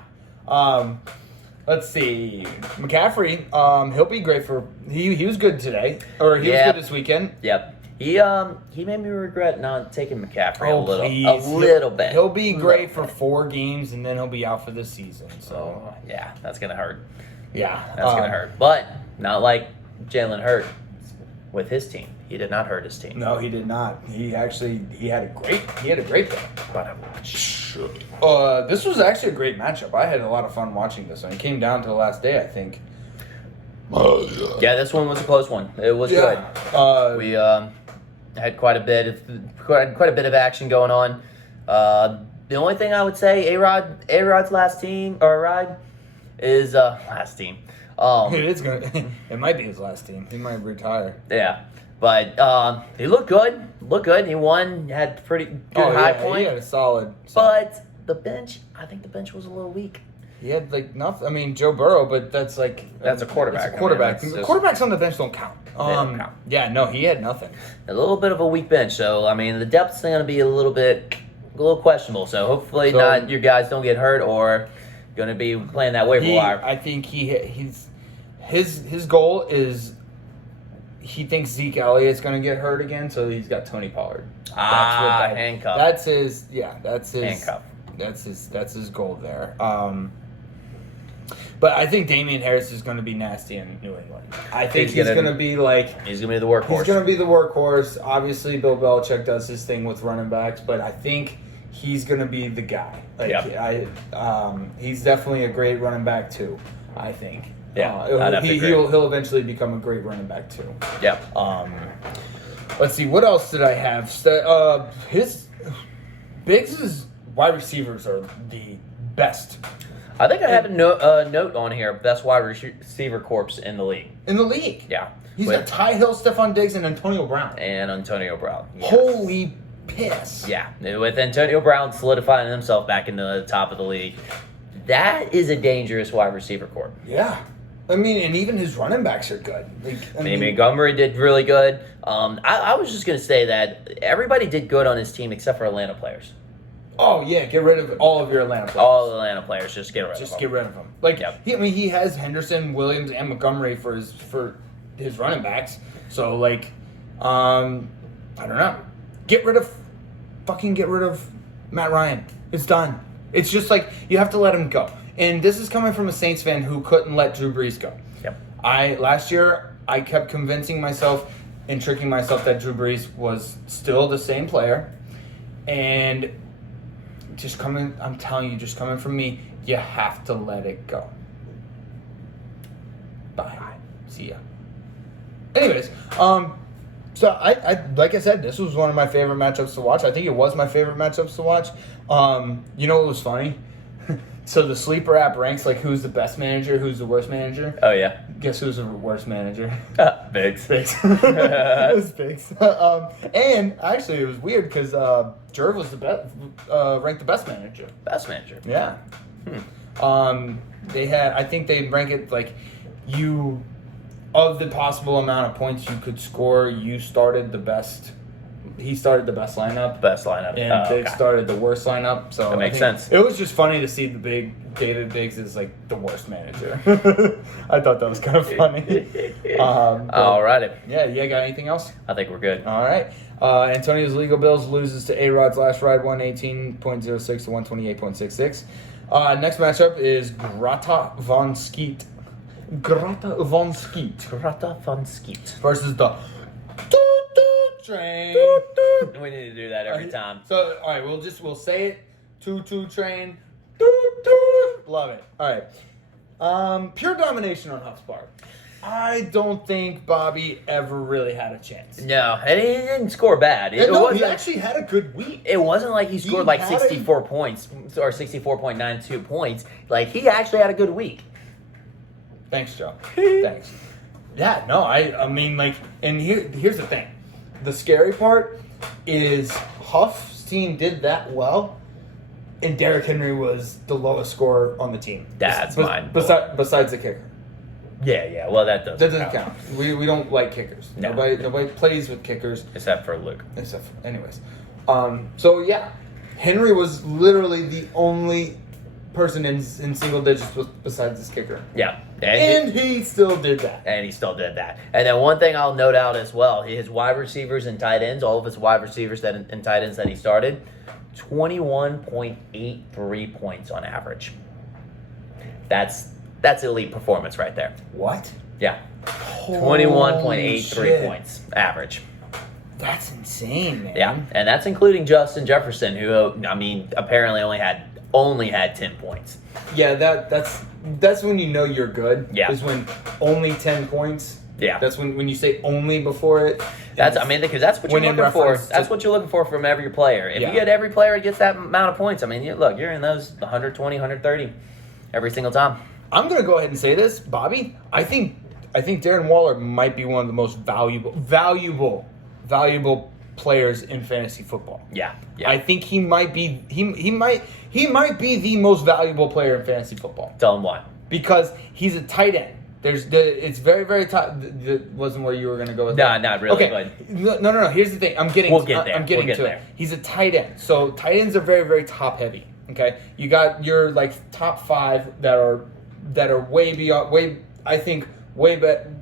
Let's see, McCaffrey. He'll be great for. He was good today, or he was good this weekend. Yep. He made me regret not taking McCaffrey a little bit. He'll be great for 4 games, and then he'll be out for the season. So yeah, that's gonna hurt. Yeah, that's gonna hurt. But not like Jalen Hurts with his team. He did not hurt his team. No, he did not. He had a great day. But this was actually a great matchup. I had a lot of fun watching this, and it came down to the last day, I think. Yeah, this one was a close one. It was good. We had quite a bit of action going on. The only thing I would say, A-Rod's last ride is last team. It might be his last team. He might retire. Yeah, but he looked good. He won. Had pretty good high point. He had a solid. But the bench, I think the bench was a little weak. He had nothing. I mean, Joe Burrow, but that's a quarterback. That's a quarterback. Quarterbacks on the bench don't count. Yeah, no, he had nothing. A little bit of a weak bench, so I mean the depth's going to be a little questionable. So hopefully not your guys don't get hurt or going to be playing that waiver wire. I think his goal is he thinks Zeke Elliott's going to get hurt again, so he's got Tony Pollard. Handcuff. That's his handcuff. That's his goal there. But I think Damian Harris is going to be nasty in New England. I think he's going to be he's going to be the workhorse. He's going to be the workhorse. Obviously, Bill Belichick does his thing with running backs, but I think he's going to be the guy. He's definitely a great running back too. I think. Yeah, he'll eventually become a great running back too. Yeah. Let's see. What else did I have? Biggs' wide receivers are the best. I think I have a note on here. Best wide receiver corps in the league. In the league? Yeah. He's got Ty Hill, Stephon Diggs, and Antonio Brown. Yes. Holy piss. Yeah. With Antonio Brown solidifying himself back in the top of the league, that is a dangerous wide receiver corps. Yeah. I mean, and even his running backs are good. Montgomery did really good. I was just going to say that everybody did good on his team except for Atlanta players. Oh, yeah, get rid of all of your Atlanta players. All Atlanta players, just get rid of them. Just get rid of them. He has Henderson, Williams, and Montgomery for his running backs. So, I don't know. Get rid of Matt Ryan. It's done. It's just you have to let him go. And this is coming from a Saints fan who couldn't let Drew Brees go. Yep. Last year, I kept convincing myself and tricking myself that Drew Brees was still the same player. And I'm telling you, just coming from me, you have to let it go. Bye. See ya. Anyways, so I like I said, this was one of my favorite matchups to watch. I think it was my favorite matchups to watch. You know what was funny? So the sleeper app ranks who's the best manager, who's the worst manager. Oh yeah. Guess who's the worst manager? Biggs. It was Biggs. And actually, it was weird because Jerv was ranked the best manager. Best manager. Yeah. I think they rank it of the possible amount of points you could score, you started the best. He started the best lineup. And Biggs started the worst lineup. So that makes sense. It was just funny to see David Biggs is the worst manager. I thought that was kind of funny. Alrighty. Yeah, you got anything else? I think we're good. All right. Antonio's Legal Bills loses to A-Rod's last ride, 118.06 to 128.66. Next matchup is Grata Von Skeet versus the Train. We need to do that every time. So, all right, we'll say it. Toot train. Toot. Love it. All right. Pure domination on Huff's part. I don't think Bobby ever really had a chance. No, and he didn't score bad. He actually had a good week. It wasn't like he scored 64 points or 64.92 points. He actually had a good week. Thanks, Joe. Thanks. Yeah, no, I mean, and here's the thing. The scary part is Huff's team did that well, and Derrick Henry was the lowest scorer on the team. That's mine. Besides the kicker. Yeah. Well, that doesn't. That doesn't count. We don't like kickers. No. Nobody plays with kickers. Except for Luke. Anyways. So yeah, Henry was literally the only person in single digits besides this kicker. Yeah. And he still did that. And he still did that. And then one thing I'll note out as well, his wide receivers and tight ends, all of his wide receivers and tight ends that he started, 21.83 points on average. That's elite performance right there. What? Yeah. Holy 21.83 shit. points average. That's insane, man. Yeah. And that's including Justin Jefferson, who, I mean, apparently only had 10 points. Yeah, that's when you know you're good. Yeah. Is when only 10 points. Yeah. That's when you say only before it. Because that's what you're When in looking for. reference to- That's what you're looking for from every player. If Yeah. you get every player that gets that amount of points, I mean, you're in those 120, 130 every single time. I'm gonna go ahead and say this, Bobby. I think Darren Waller might be one of the most valuable players in fantasy football. Yeah. I think he might be he might be the most valuable player in fantasy football Tell him why. because he's a tight end. It's very, very top. That wasn't where you were going to go with Nah, that. not really, Okay. No. Here's the thing. I'm getting We'll get there. I'm getting We'll get to there. it. He's a tight end. So tight ends are very, very top heavy. Okay. You got your like top 5 that are way beyond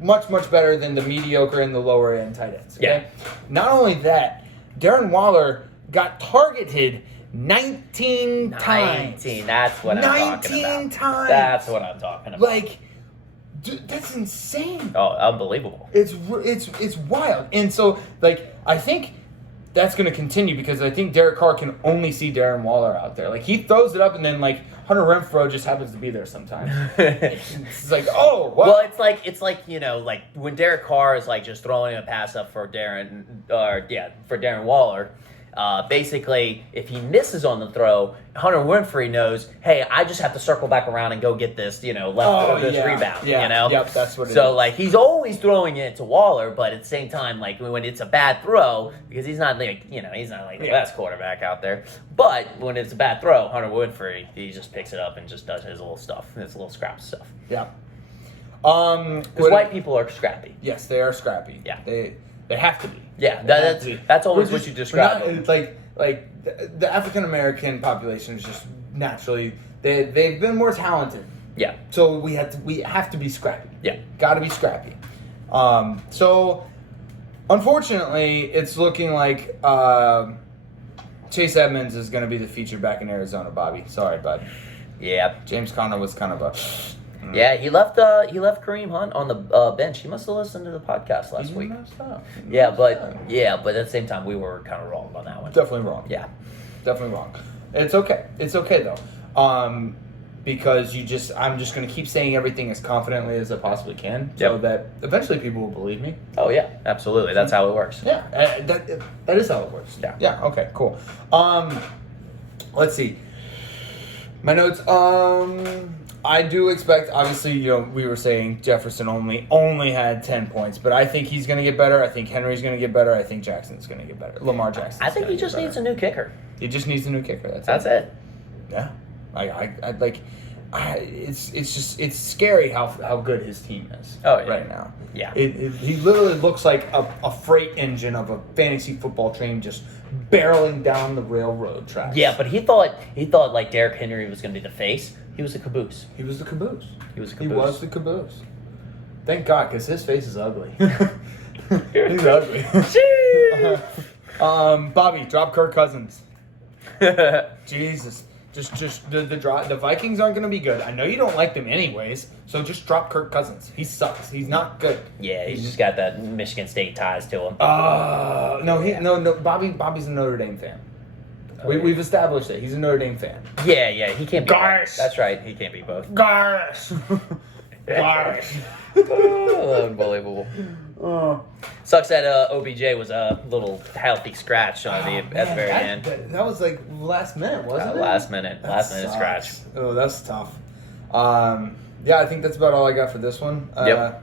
much better than the mediocre and the lower end tight ends. Okay? Yeah. Not only that, Darren Waller got targeted 19 times. 19. That's what I'm talking about. 19 times. That's what I'm talking about. Like, dude, that's insane. Oh, unbelievable. It's wild. And so, like, I think that's going to continue because I think Derek Carr can only see Darren Waller out there. Like, he throws it up and then, like, Hunter Renfrow just happens to be there sometimes. It's like, oh, what? Well, it's like like when Derek Carr is like just throwing a pass up for Darren Waller. Basically, if he misses on the throw, Hunter Winfrey knows, hey, I just have to circle back around and go get this, rebound. Yeah. Yep, that's what it So, is. like, he's always throwing it to Waller, but at the same time, like, when it's a bad throw, because he's not the best quarterback out there, but when it's a bad throw, Hunter Winfrey, he just picks it up and just does his little stuff, his little scrap stuff. Yeah. Because white people are scrappy. Yes, they are scrappy. Yeah. They have to be. Yeah, that's always what you describe. It's like the African American population is just naturally they've been more talented. Yeah. So we have to be scrappy. Yeah. Got to be scrappy. So unfortunately, it's looking like Chase Edmonds is going to be the feature back in Arizona, Bobby. Sorry, bud. Yeah. James Conner was kind of a Yeah, he left Kareem Hunt on the bench. He must have listened to the podcast last week. Yeah, but at the same time, we were kind of wrong on that one. Definitely wrong. Yeah, definitely wrong. It's okay. It's okay though, because I'm just gonna keep saying everything as confidently as I possibly can, so that eventually people will believe me. Oh yeah, absolutely. That's how it works. Yeah, that is how it works. Yeah. Yeah. Okay. Cool. Let's see. My notes. I do expect, obviously, we were saying Jefferson only had 10 points, but I think he's going to get better. I think Henry's going to get better. I think Jackson's going to get better. Lamar Jackson. I think he just needs a new kicker. He just needs a new kicker. That's it. Yeah. It's scary how good his team is right now. Yeah. He literally looks like a freight engine of a fantasy football train just barreling down the railroad tracks. Yeah, but he thought like Derrick Henry was going to be the face. He was the caboose. He was the caboose. He was the caboose. Thank God, because his face is ugly. He's ugly. Bobby, drop Kirk Cousins. Jesus. Just the Vikings aren't going to be good. I know you don't like them anyways, so just drop Kirk Cousins. He sucks. He's not good. Yeah, he's just got that Michigan State ties to him. No. Bobby's a Notre Dame fan. We've established it. He's a Notre Dame fan. Yeah, he can't be Garsh. both. That's right, he can't be both. Garsh. Oh, unbelievable. Sucks that OBJ was a little healthy scratch at the very end. That was like last minute, wasn't it? Last minute scratch. Oh, that's tough. I think that's about all I got for this one. Yep.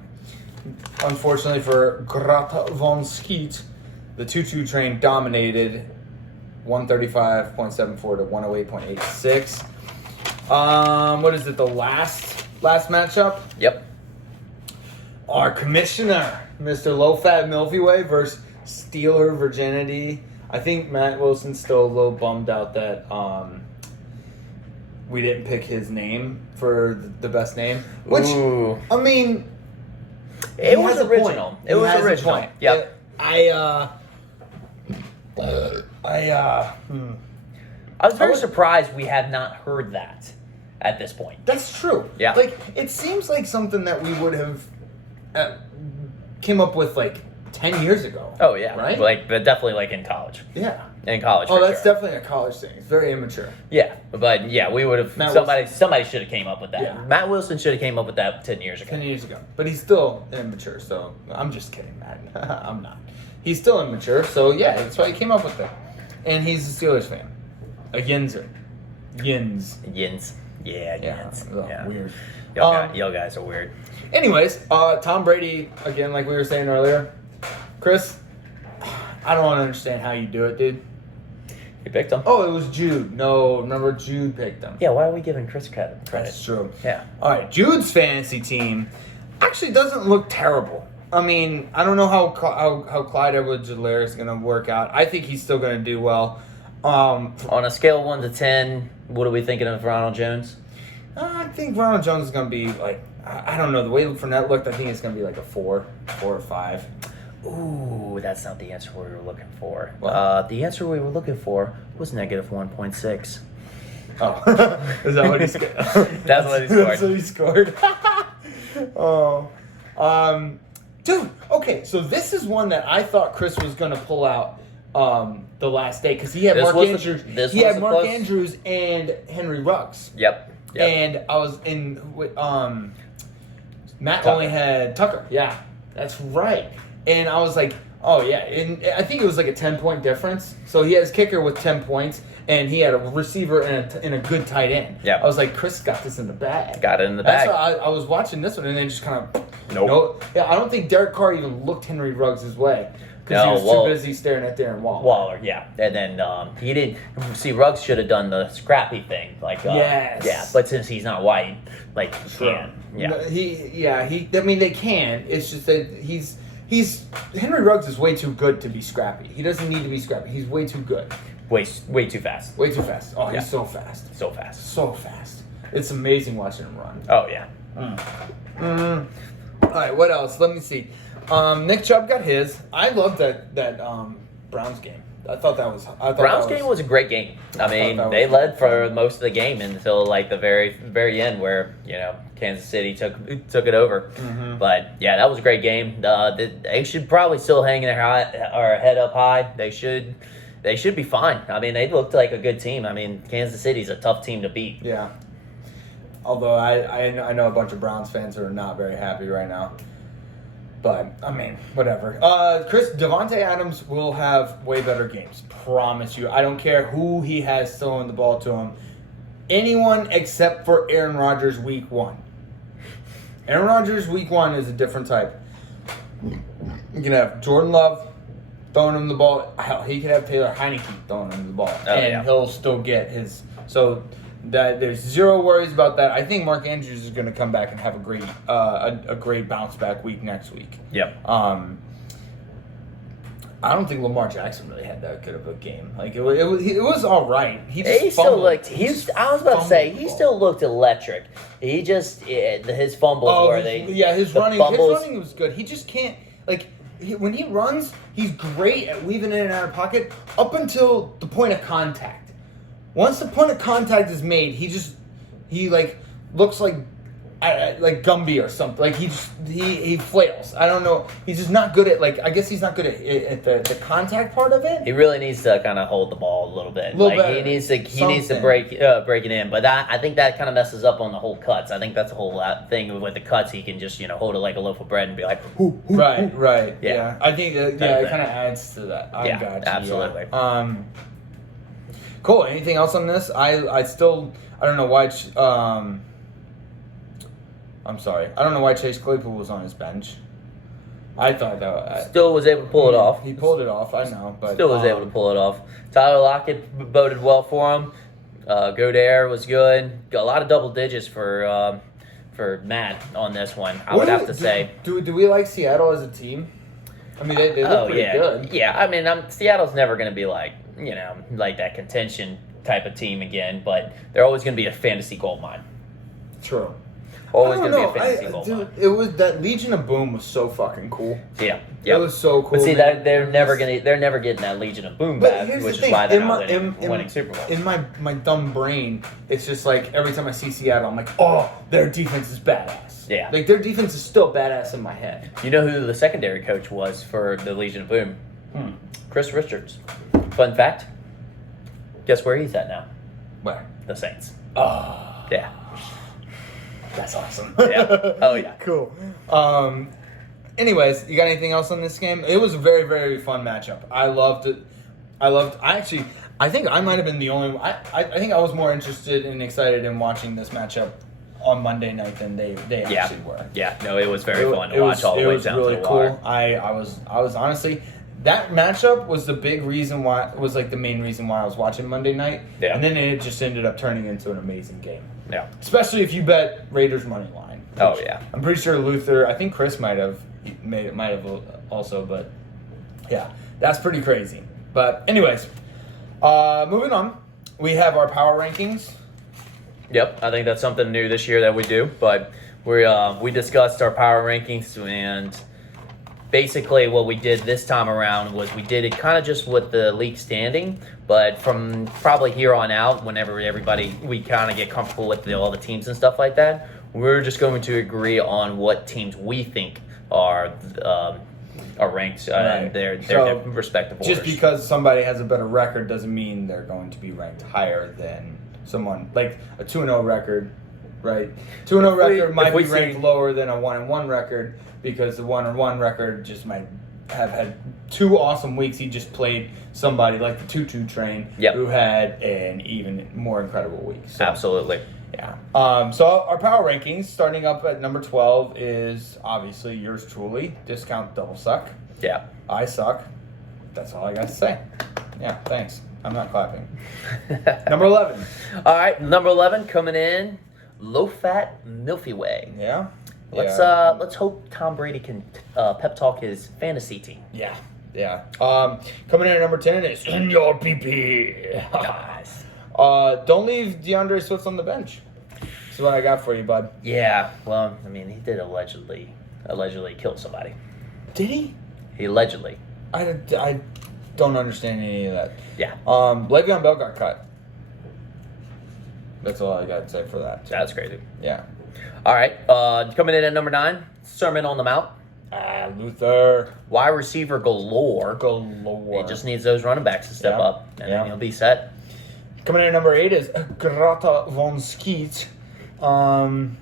Unfortunately for Grata von Skeet, the 2-2 train dominated 135.74 to 108.86. What is it? The last matchup? Yep. our commissioner, Mr. Low Fat Milky Way versus Steeler Virginity. I think Matt Wilson's still a little bummed out that we didn't pick his name for the best name. Which, Ooh. I mean, It was original. It was original. Yep. I was very surprised we had not heard that at this point. That's true. Yeah. Like, it seems like something that we would have came up with, like, 10 years ago. Oh, yeah. Right? Like, but definitely like in college. Yeah. In college. Oh, for that's sure. definitely a college thing. It's very immature. Yeah, but yeah, we would have. Matt Somebody should have came up with that. Yeah. Matt Wilson should have came up with that 10 years ago. 10 years ago. But he's still immature, so I'm just kidding, Matt. I'm not. He's still immature, so yeah, that's why he came up with it. And he's a Steelers fan. A Yinzer. Yins. Yins. Yeah, Yins. Oh, Yeah. Weird. Y'all guys are weird. Anyways, Tom Brady, again, like we were saying earlier. Chris, I don't understand how you do it, dude. You picked him. Oh, it was Jude. No, remember Jude picked him. Yeah, why are we giving Chris credit? That's true. Yeah. All right, Jude's fantasy team actually doesn't look terrible. I mean, I don't know how Clyde Edwards-Helaire is going to work out. I think he's still going to do well. On a scale of 1 to 10, what are we thinking of Ronald Jones? I think Ronald Jones is going to be like, I don't know, the way Fournette looked, I think it's going to be like a 4 or 5. Ooh, that's not the answer we were looking for. What? The answer we were looking for was negative 1.6. Oh, is that what he scored? That's what he scored. That's what he scored. Oh, dude. Okay, so this is one that I thought Chris was gonna pull out the last day because he had Mark Andrews. He had Mark Andrews and Henry Ruggs. Yep. And I was in. Matt Tucker. only had Tucker. Yeah, that's right. And I was like, oh yeah. And I think it was like a 10-point difference. So he has kicker with 10 points. And he had a receiver and a good tight end. Yeah. I was like, Chris got this in the bag. Got it in the bag. That's why I was watching this one and then just kind of... Nope. Yeah, I don't think Derek Carr even looked Henry Ruggs' way. Because he was too busy staring at Darren Waller. Waller, yeah. And then he didn't... See, Ruggs should have done the scrappy thing. Like, yes. Yeah, but since he's not white, like, he can. Yeah. No, I mean, they can. It's just that Henry Ruggs is way too good to be scrappy. He doesn't need to be scrappy. He's way too good. Way too fast. Way too fast. Oh, Yeah. he's so fast. So fast. So fast. It's amazing watching him run. Oh, yeah. All right, what else? Let me see. Nick Chubb got his. I loved that Browns game. I thought that was. Browns game was a great game. I mean, they led for most of the game until like the very end, where Kansas City took it over. Mm-hmm. But yeah, that was a great game. They should probably still hang their head up high. They should be fine. I mean, they looked like a good team. I mean, Kansas City's a tough team to beat. Yeah. Although I know a bunch of Browns fans who are not very happy right now. But, I mean, whatever. Chris, Devontae Adams will have way better games. Promise you. I don't care who he has throwing the ball to him. Anyone except for Aaron Rodgers week 1. Aaron Rodgers week 1 is a different type. You can have Jordan Love throwing him the ball. Hell, he could have Taylor Heineke throwing him the ball. He'll still get his. So there's zero worries about that. I think Mark Andrews is going to come back and have a great bounce back week next week. Yep. I don't think Lamar Jackson really had that good of a game. Like it was all right. He still looked. I was about to say he still looked electric. He just his fumbles were they. Yeah, his running was good. He just can't when he runs, he's great at weaving in and out of pocket up until the point of contact. Once the point of contact is made, he looks like Gumby or something. Like he flails. I don't know. He's just not good at I guess he's not good at the contact part of it. He really needs to kind of hold the ball a little bit. Better. He needs to break it in. But I think that kind of messes up on the whole cuts. I think that's a whole thing with the cuts. He can just hold it like a loaf of bread and be like, hoo, hoo, right, hoo. right. Yeah. I think it kind of adds to that. I got you. Absolutely. Yeah. Cool. Anything else on this? I don't know why. I'm sorry. I don't know why Chase Claypool was on his bench. I thought that still was able to pull it off. He pulled it off. I know, but still was able to pull it off. Tyler Lockett boded well for him. Godair was good. Got a lot of double digits for for Matt on this one. I would have to say. Do we like Seattle as a team? I mean, they look pretty good. Yeah, I mean, Seattle's never going to be like that contention type of team again, but they're always going to be a fantasy gold mine. True. Always going to be a fantasy gold mine. It was that Legion of Boom was so fucking cool. Yeah, it was so cool. But see, they're never getting that Legion of Boom back, which is why they're not winning Super Bowls. In my dumb brain, it's just like every time I see Seattle, I'm like, oh, their defense is badass. Yeah, like their defense is still badass in my head. You know who the secondary coach was for the Legion of Boom? Chris Richards. Fun fact. Guess where he's at now? Where? The Saints. Oh, yeah. That's awesome. Yeah. Oh yeah. Cool. Anyways, you got anything else on this game? It was a very, very fun matchup. I loved it. I think I might have been the only. I think I was more interested and excited in watching this matchup on Monday night than they actually were. Yeah. No, it was very fun to watch all the way down really to the cool. wire. I was honestly. That matchup was the big reason why. Was like the main reason why I was watching Monday night. Yeah. And then it just ended up turning into an amazing game. Yeah. Especially if you bet Raiders money line. Oh yeah. I'm pretty sure Luther. I think Chris might have also, but yeah, that's pretty crazy. But anyways, moving on, we have our power rankings. Yep, I think that's something new this year that we do. But we discussed our power rankings, and basically what we did this time around was we did it kind of just with the league standing, but from probably here on out, whenever we kind of get comfortable with all the teams and stuff like that, we're just going to agree on what teams we think are ranked in their respective orders. Just because somebody has a better record doesn't mean they're going to be ranked higher than someone like a 2-0 record, right? 2-0 record might be ranked lower than a 1-1 record because the 1-1 record just might have had 2 awesome weeks. He just played somebody like the 2-2 train who had an even more incredible week. So, absolutely. Yeah. So our power rankings, starting up at number 12, is obviously yours truly. Discount double suck. Yeah. I suck. That's all I got to say. Yeah, thanks. I'm not clapping. Number 11. All right, number 11 coming in, low fat Milky Way. Yeah. Let's hope Tom Brady can pep talk his fantasy team. Yeah. Yeah. Coming in at number 10 is in your PP. Nice. Don't leave DeAndre Swift on the bench. This is what I got for you, bud. Yeah. Well, I mean, he did allegedly kill somebody. Did he? He allegedly. I don't understand any of that. Yeah. Le'Veon Bell got cut. That's all I got to say for that. That's crazy. Yeah. All right. Coming in at number 9, Sermon on the Mount. Luther. Wide receiver galore. He just needs those running backs to step up, and then he'll be set. Coming in at number 8 is Grata von Skeet. Going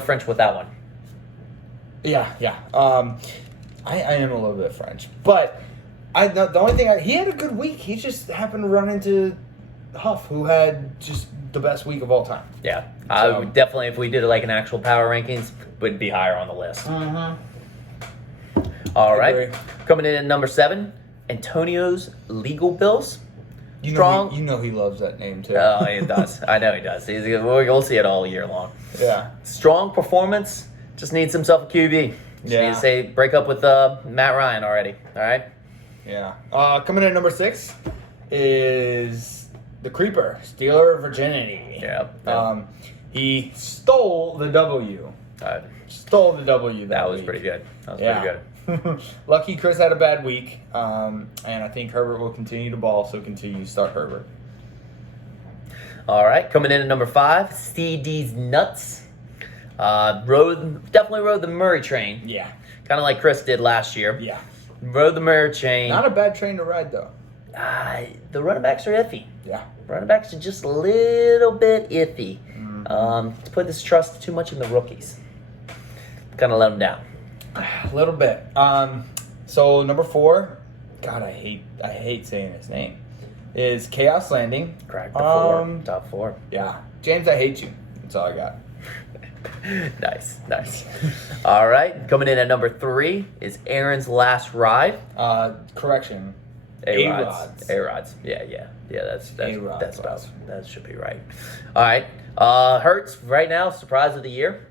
French with that one. Yeah. I am a little bit French, but the only thing he had a good week. He just happened to run into Huff, who had just the best week of all time. Yeah, I would definitely, if we did like an actual power rankings, would be higher on the list. Mm-hmm. All right, coming in at number 7, Antonio's Legal Bills. You Strong. know he loves that name too. Oh, he does. I know he does. We'll see it all year long. Yeah. Strong performance. Just needs himself a QB. Just needs to break up with Matt Ryan already. All right. Yeah. Coming in at number 6 is the Creeper, Stealer of Virginity. Yeah. He stole the W. That was week. pretty good. That was pretty good. Lucky Chris had a bad week, and I think Herbert will continue to ball, so continue to start Herbert. All right, coming in at number 5, CD's Nuts. Definitely rode the Murray train. Yeah. Kind of like Chris did last year. Yeah. Rode the Murray train. Not a bad train to ride, though. The running backs are iffy. Yeah. Running backs are just a little bit iffy. Mm-hmm. To put this trust too much in the rookies. Kind of let them down. A little bit. So number 4, God, I hate saying his name, is Chaos Landing. Crack the 4. Top 4. Yeah. James, I hate you. That's all I got. Nice. All right. Coming in at number 3 is Aaron's Last Ride. Correction. A-Rods. Yeah. That should be right. All right. Hurts right now, surprise of the year,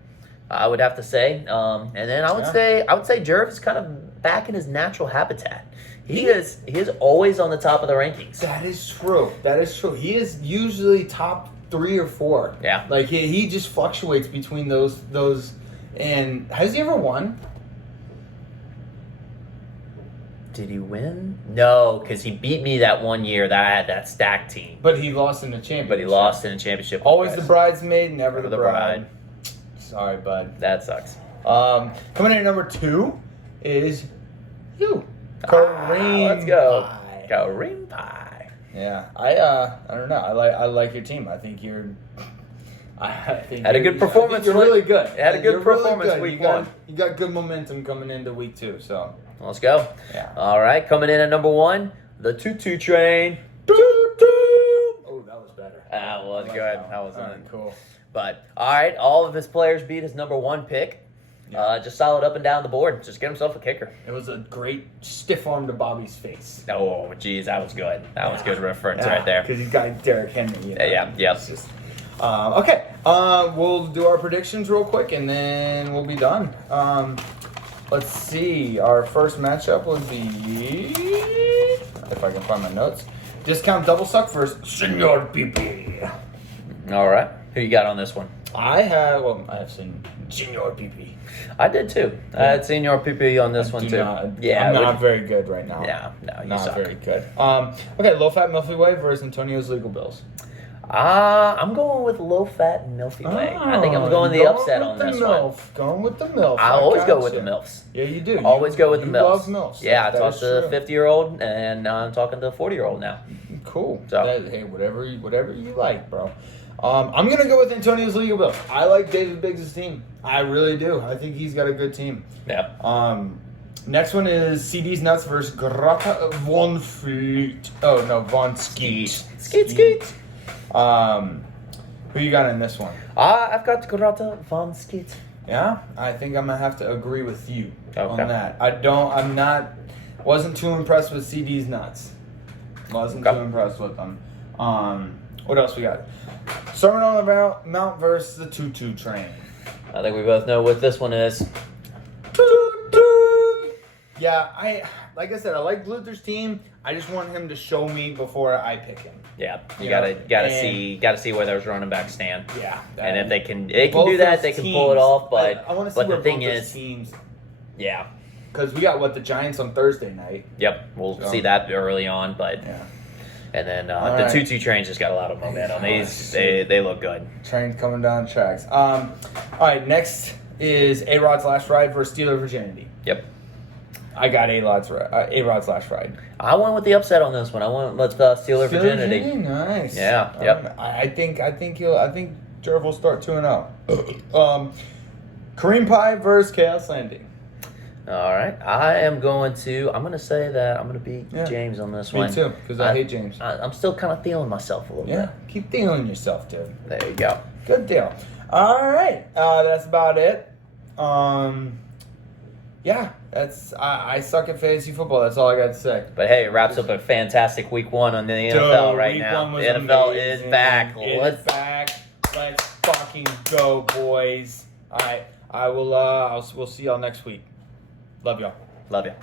I would have to say. And then I would say Jerv is kind of back in his natural habitat. He is always on the top of the rankings. That is true. He is usually top 3 or 4. Yeah. Like he just fluctuates between those. And has he ever won? Did he win? No, because he beat me that one year that I had that stacked team. But he lost in the championship. Always the bridesmaid, never the bride. Sorry, bud. That sucks. Coming in at number 2 is you. Kareem. Let's go. Pie. Kareem Pie. Yeah. I don't know. I like your team. I think you're had a good performance. You're really good. Had a good performance week 1. You got good momentum coming into week 2, so let's go. Yeah. All right, coming in at number 1, the Tutu Train. Oh, that was better. That was good. That was cool. But all right, all of his players beat his number 1 pick. Yeah. Just solid up and down the board. Just get himself a kicker. It was a great stiff arm to Bobby's face. Oh, geez, that was good. That was good reference right there. Because he's got Derrick Henry. You know? Yeah. It's just, okay. We'll do our predictions real quick, and then we'll be done. Let's see. Our first matchup would be, if I can find my notes, discount double suck versus Senor PP. All right. Who you got on this one? I have seen Senor PP. I did too. I had Senor PP on this one too. I'm not very good right now. Yeah, no, you not suck. very good. Okay, low fat Milky Way versus Antonio's Legal Bills. I'm going with low fat Milky Way. I think I'm going the upset on this one. Going with the MILF. I always go with the MILFs. Yeah, you do. Always go with the MILFs. Love MILFs. Yeah, I talked to a 50-year-old, and now I'm talking to a 40-year-old now. Cool. So hey, whatever you like, bro. I'm gonna go with Antonio's Legal Bills. I like David Biggs' team. I really do. I think he's got a good team. Yeah. Next one is CD's Nuts versus Grata Von Fleet. Oh no, Von Skeet. Skeet. Who you got in this one? I've got Grata Von Skeet. Yeah, I think I'm gonna have to agree with you on Okay. that. Wasn't too impressed with CD's Nuts. Wasn't too impressed with them. What else we got? Sermon on the Mount versus the Tutu Train. I think we both know what this one is. Yeah, like I said, I like Luther's team. I just want him to show me before I pick him. Yeah, you gotta see where those running backs stand. Yeah, and if they can do that, they can pull it off. But I want to see where the thing both those is, teams. Yeah, because we got the Giants on Thursday night. Yep, we'll see that early on, but yeah. And then the Tutu Train's just got a lot of momentum. They look good. Train's coming down the tracks. All right, next is A-Rod's Last Ride versus Steeler Virginity. Yep. I got A-Rod's Last Ride. I went with the upset on this one. I went with Steeler Virginity. Nice. Yeah. Yep. I think Jerv will start 2-0. Kareem Pie versus Chaos Landing. All right. I'm going to say that I'm going to beat James on this one. Me too, because I hate James. I'm still kind of feeling myself a little bit. Yeah, keep feeling yourself, dude. There you go. Good deal. All right, that's about it. Yeah, I suck at fantasy football. That's all I got to say. But hey, it wraps up a fantastic week 1 on the NFL right now. The NFL amazing. is back. It's back. Let's fucking go, boys. All right, we'll see y'all next week. Love y'all. Love you.